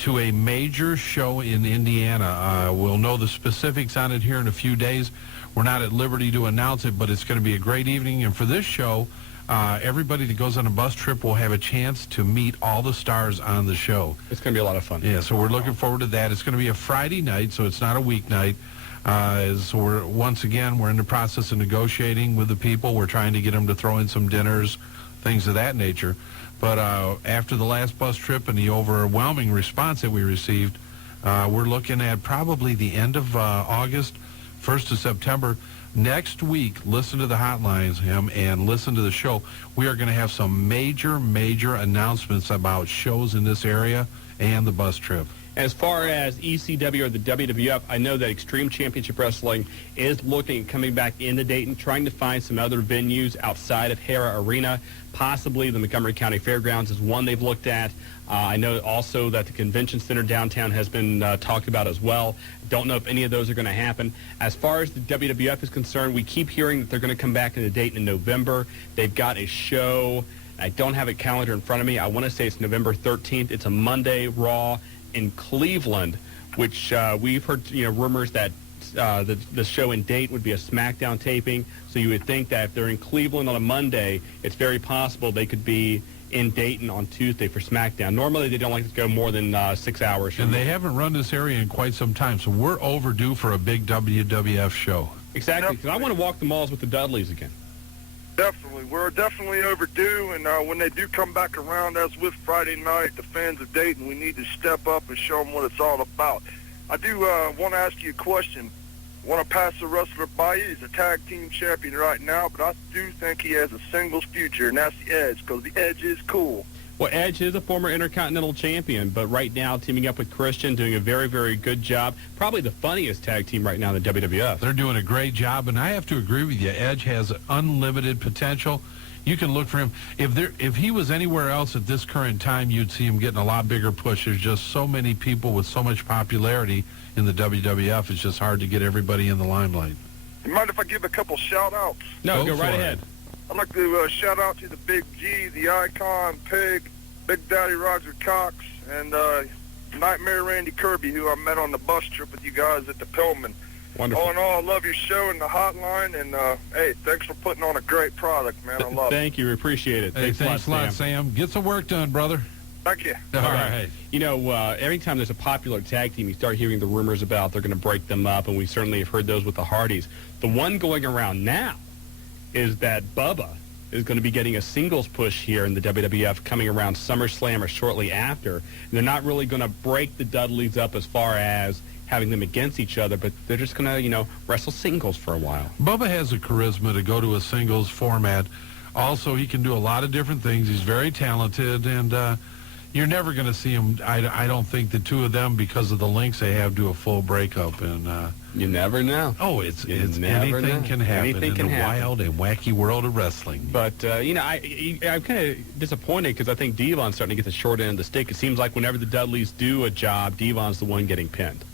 to a major show in Indiana. We'll know the specifics on it here in a few days. We're not at liberty to announce it, but it's going to be a great evening. And for this show, everybody that goes on a bus trip will have a chance to meet all the stars on the show. It's going to be a lot of fun. Yeah, so we're looking forward to that. It's going to be a Friday night, so it's not a weeknight. So we're in the process of negotiating with the people. We're trying to get them to throw in some dinners, things of that nature. But after the last bus trip and the overwhelming response that we received, we're looking at probably the end of August, 1st of September. Next week, listen to the hotlines, and listen to the show. We are going to have some major announcements about shows in this area and the bus trip. As far as ECW or the WWF, I know that Extreme Championship Wrestling is looking at coming back into Dayton, trying to find some other venues outside of Hara Arena. Possibly the Montgomery County Fairgrounds is one they've looked at. I know also that the Convention Center downtown has been talked about as well. Don't know if any of those are going to happen. As far as the WWF is concerned, we keep hearing that they're going to come back into Dayton in November. They've got a show. I don't have a calendar in front of me. I want to say it's November 13th. It's a Monday Raw in Cleveland, which we've heard rumors that the show in Dayton would be a SmackDown taping. So you would think that if they're in Cleveland on a Monday, it's very possible they could be in Dayton on Tuesday for SmackDown. Normally they don't like to go more than 6 hours. And they haven't run this area in quite some time, so we're overdue for a big WWF show. Exactly, because I want to walk the malls with the Dudleys again. Definitely. We're definitely overdue, and when they do come back around, as with Friday night, the fans of Dayton, we need to step up and show them what it's all about. I do want to ask you a question. I want to pass the wrestler by you. He's a tag team champion right now, but I do think he has a singles future, and that's the Edge, because the Edge is cool. Well, Edge is a former Intercontinental Champion, but right now teaming up with Christian, doing a very, very good job. Probably the funniest tag team right now in the WWF. They're doing a great job, and I have to agree with you. Edge has unlimited potential. You can look for him. If he was anywhere else at this current time, you'd see him getting a lot bigger push. There's just so many people with so much popularity in the WWF. It's just hard to get everybody in the limelight. You mind if I give a couple shout-outs? No, go right ahead. I'd like to shout out to the Big G, the Icon, Pig, Big Daddy Roger Cox, and Nightmare Randy Kirby, who I met on the bus trip with you guys at the Pillman. Wonderful. All in all, I love your show and the hotline, and hey, thanks for putting on a great product, man. I love it. Thank you. We appreciate it. Hey, thanks a lot, Sam. Get some work done, brother. Thank you. All right. You know, every time there's a popular tag team, you start hearing the rumors about they're going to break them up, and we certainly have heard those with the Hardys. The one going around now is that Bubba is going to be getting a singles push here in the WWF coming around SummerSlam or shortly after. And they're not really going to break the Dudleys up as far as having them against each other, but they're just going to, wrestle singles for a while. Bubba has the charisma to go to a singles format. Also, he can do a lot of different things. He's very talented, and you're never going to see him, I don't think, the two of them, because of the links they have, do a full breakup. And you never know. Oh, it's anything can happen in the wild and wacky world of wrestling. But, I'm kind of disappointed because I think Devon's starting to get the short end of the stick. It seems like whenever the Dudleys do a job, Devon's the one getting pinned.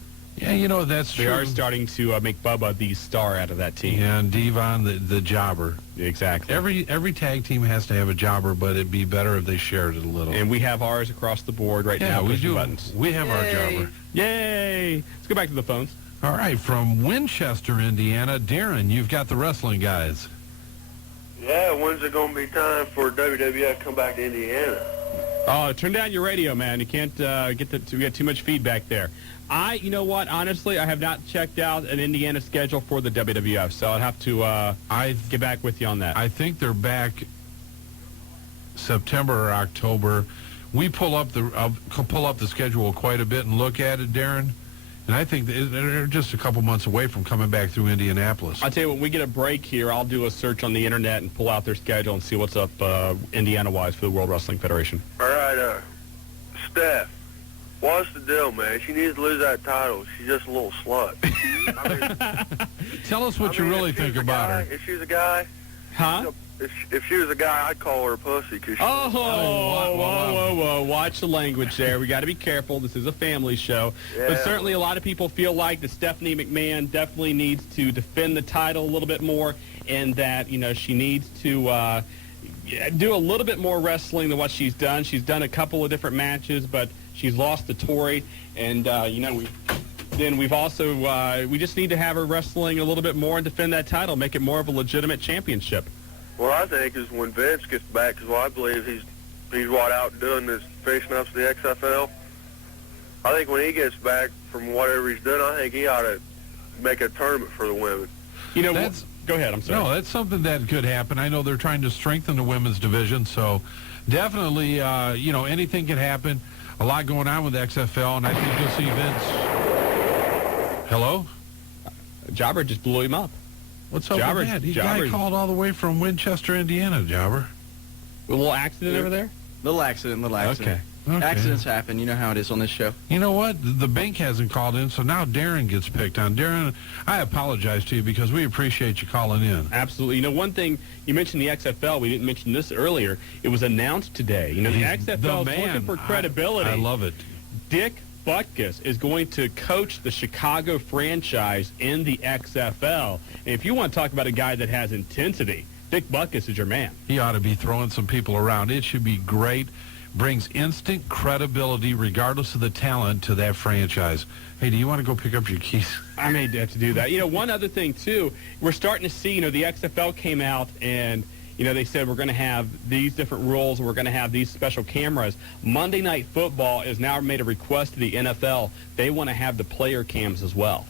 Yeah, that's true. They are starting to make Bubba the star out of that team. Yeah, and Devon, the jobber. Exactly. Every tag team has to have a jobber, but it'd be better if they shared it a little. And we have ours across the board right now. Yeah, we do. Buttons. We have our jobber. Yay! Let's go back to the phones. All right, from Winchester, Indiana, Darren, you've got the Wrestling Guys. Yeah, when's it going to be time for WWF to come back to Indiana? Oh, turn down your radio, man. You can't get too much feedback there. You know what? Honestly, I have not checked out an Indiana schedule for the WWF, so I'll have to get back with you on that. I think they're back September or October. We pull up the schedule quite a bit and look at it, Darren, And I think they're just a couple months away from coming back through Indianapolis. I'll tell you, when we get a break here, I'll do a search on the internet and pull out their schedule and see what's up Indiana-wise for the World Wrestling Federation. All right, Steph, what's the deal, man? She needs to lose that title. She's just a little slut. Tell us what you really think about her. If she's a guy, huh? If she was a guy, I'd call her a pussy. Cause whoa. Watch the language there. We got to be careful. This is a family show. Yeah. But certainly a lot of people feel like that Stephanie McMahon definitely needs to defend the title a little bit more, and that, she needs to do a little bit more wrestling than what she's done. She's done a couple of different matches, but she's lost to Tori, and, we've also, we just need to have her wrestling a little bit more and defend that title, make it more of a legitimate championship. What I think is when Vince gets back, because I believe he's out doing this, facing up to the XFL. I think when he gets back from whatever he's done, I think he ought to make a tournament for the women. Go ahead, I'm sorry. No, that's something that could happen. I know they're trying to strengthen the women's division, so definitely, anything can happen. A lot going on with the XFL, and I think you'll see Vince. Hello? Jobber just blew him up. What's up with that? The guy called all the way from Winchester, Indiana, Jobber. A little accident over there? Little accident. Okay. Accidents happen. You know how it is on this show. You know what? The bank hasn't called in, so now Darren gets picked on. Darren, I apologize to you because we appreciate you calling in. Absolutely. One thing, you mentioned the XFL. We didn't mention this earlier. It was announced today. The XFL is looking for credibility. I love it. Dick Butkus is going to coach the Chicago franchise in the XFL. And if you want to talk about a guy that has intensity, Dick Butkus is your man. He ought to be throwing some people around. It should be great. Brings instant credibility, regardless of the talent, to that franchise. Hey, do you want to go pick up your keys? I may have to do that. One other thing, too, we're starting to see, the XFL came out and, they said we're going to have these different rules and we're going to have these special cameras. Monday Night Football has now made a request to the NFL. They want to have the player cams as well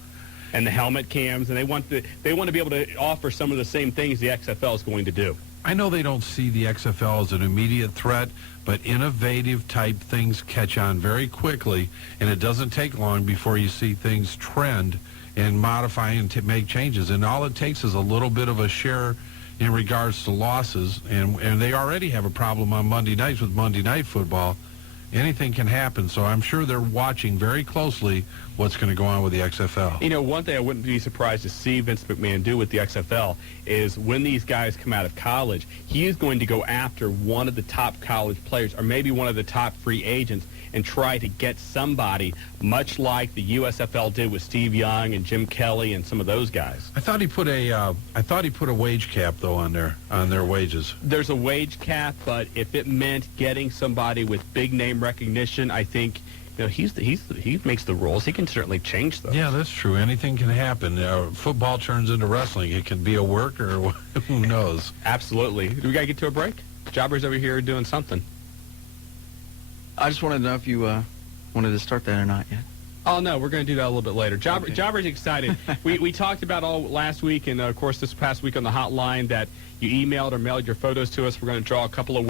and the helmet cams, and they want to be able to offer some of the same things the XFL is going to do. I know they don't see the XFL as an immediate threat, but innovative type things catch on very quickly, and it doesn't take long before you see things trend and modify and make changes. And all it takes is a little bit of a share in regards to losses, and they already have a problem on Monday nights with Monday Night Football. Anything can happen, so I'm sure they're watching very closely what's going to go on with the XFL. One thing I wouldn't be surprised to see Vince McMahon do with the XFL is when these guys come out of college, he is going to go after one of the top college players or maybe one of the top free agents and try to get somebody much like the USFL did with Steve Young and Jim Kelly and some of those guys. I thought he put a wage cap though on their wages. There's a wage cap, but if it meant getting somebody with big name recognition, I think he makes the rules. He can certainly change those. Yeah, that's true. Anything can happen. Football turns into wrestling. It can be a work or who knows. Absolutely. Do we got to get to a break? Jobber's over here doing something. I just wanted to know if you wanted to start that or not yet. Oh, no, we're going to do that a little bit later. Jobber's excited. we talked about all last week and, of course, this past week on the hotline that you emailed or mailed your photos to us. We're going to draw a couple of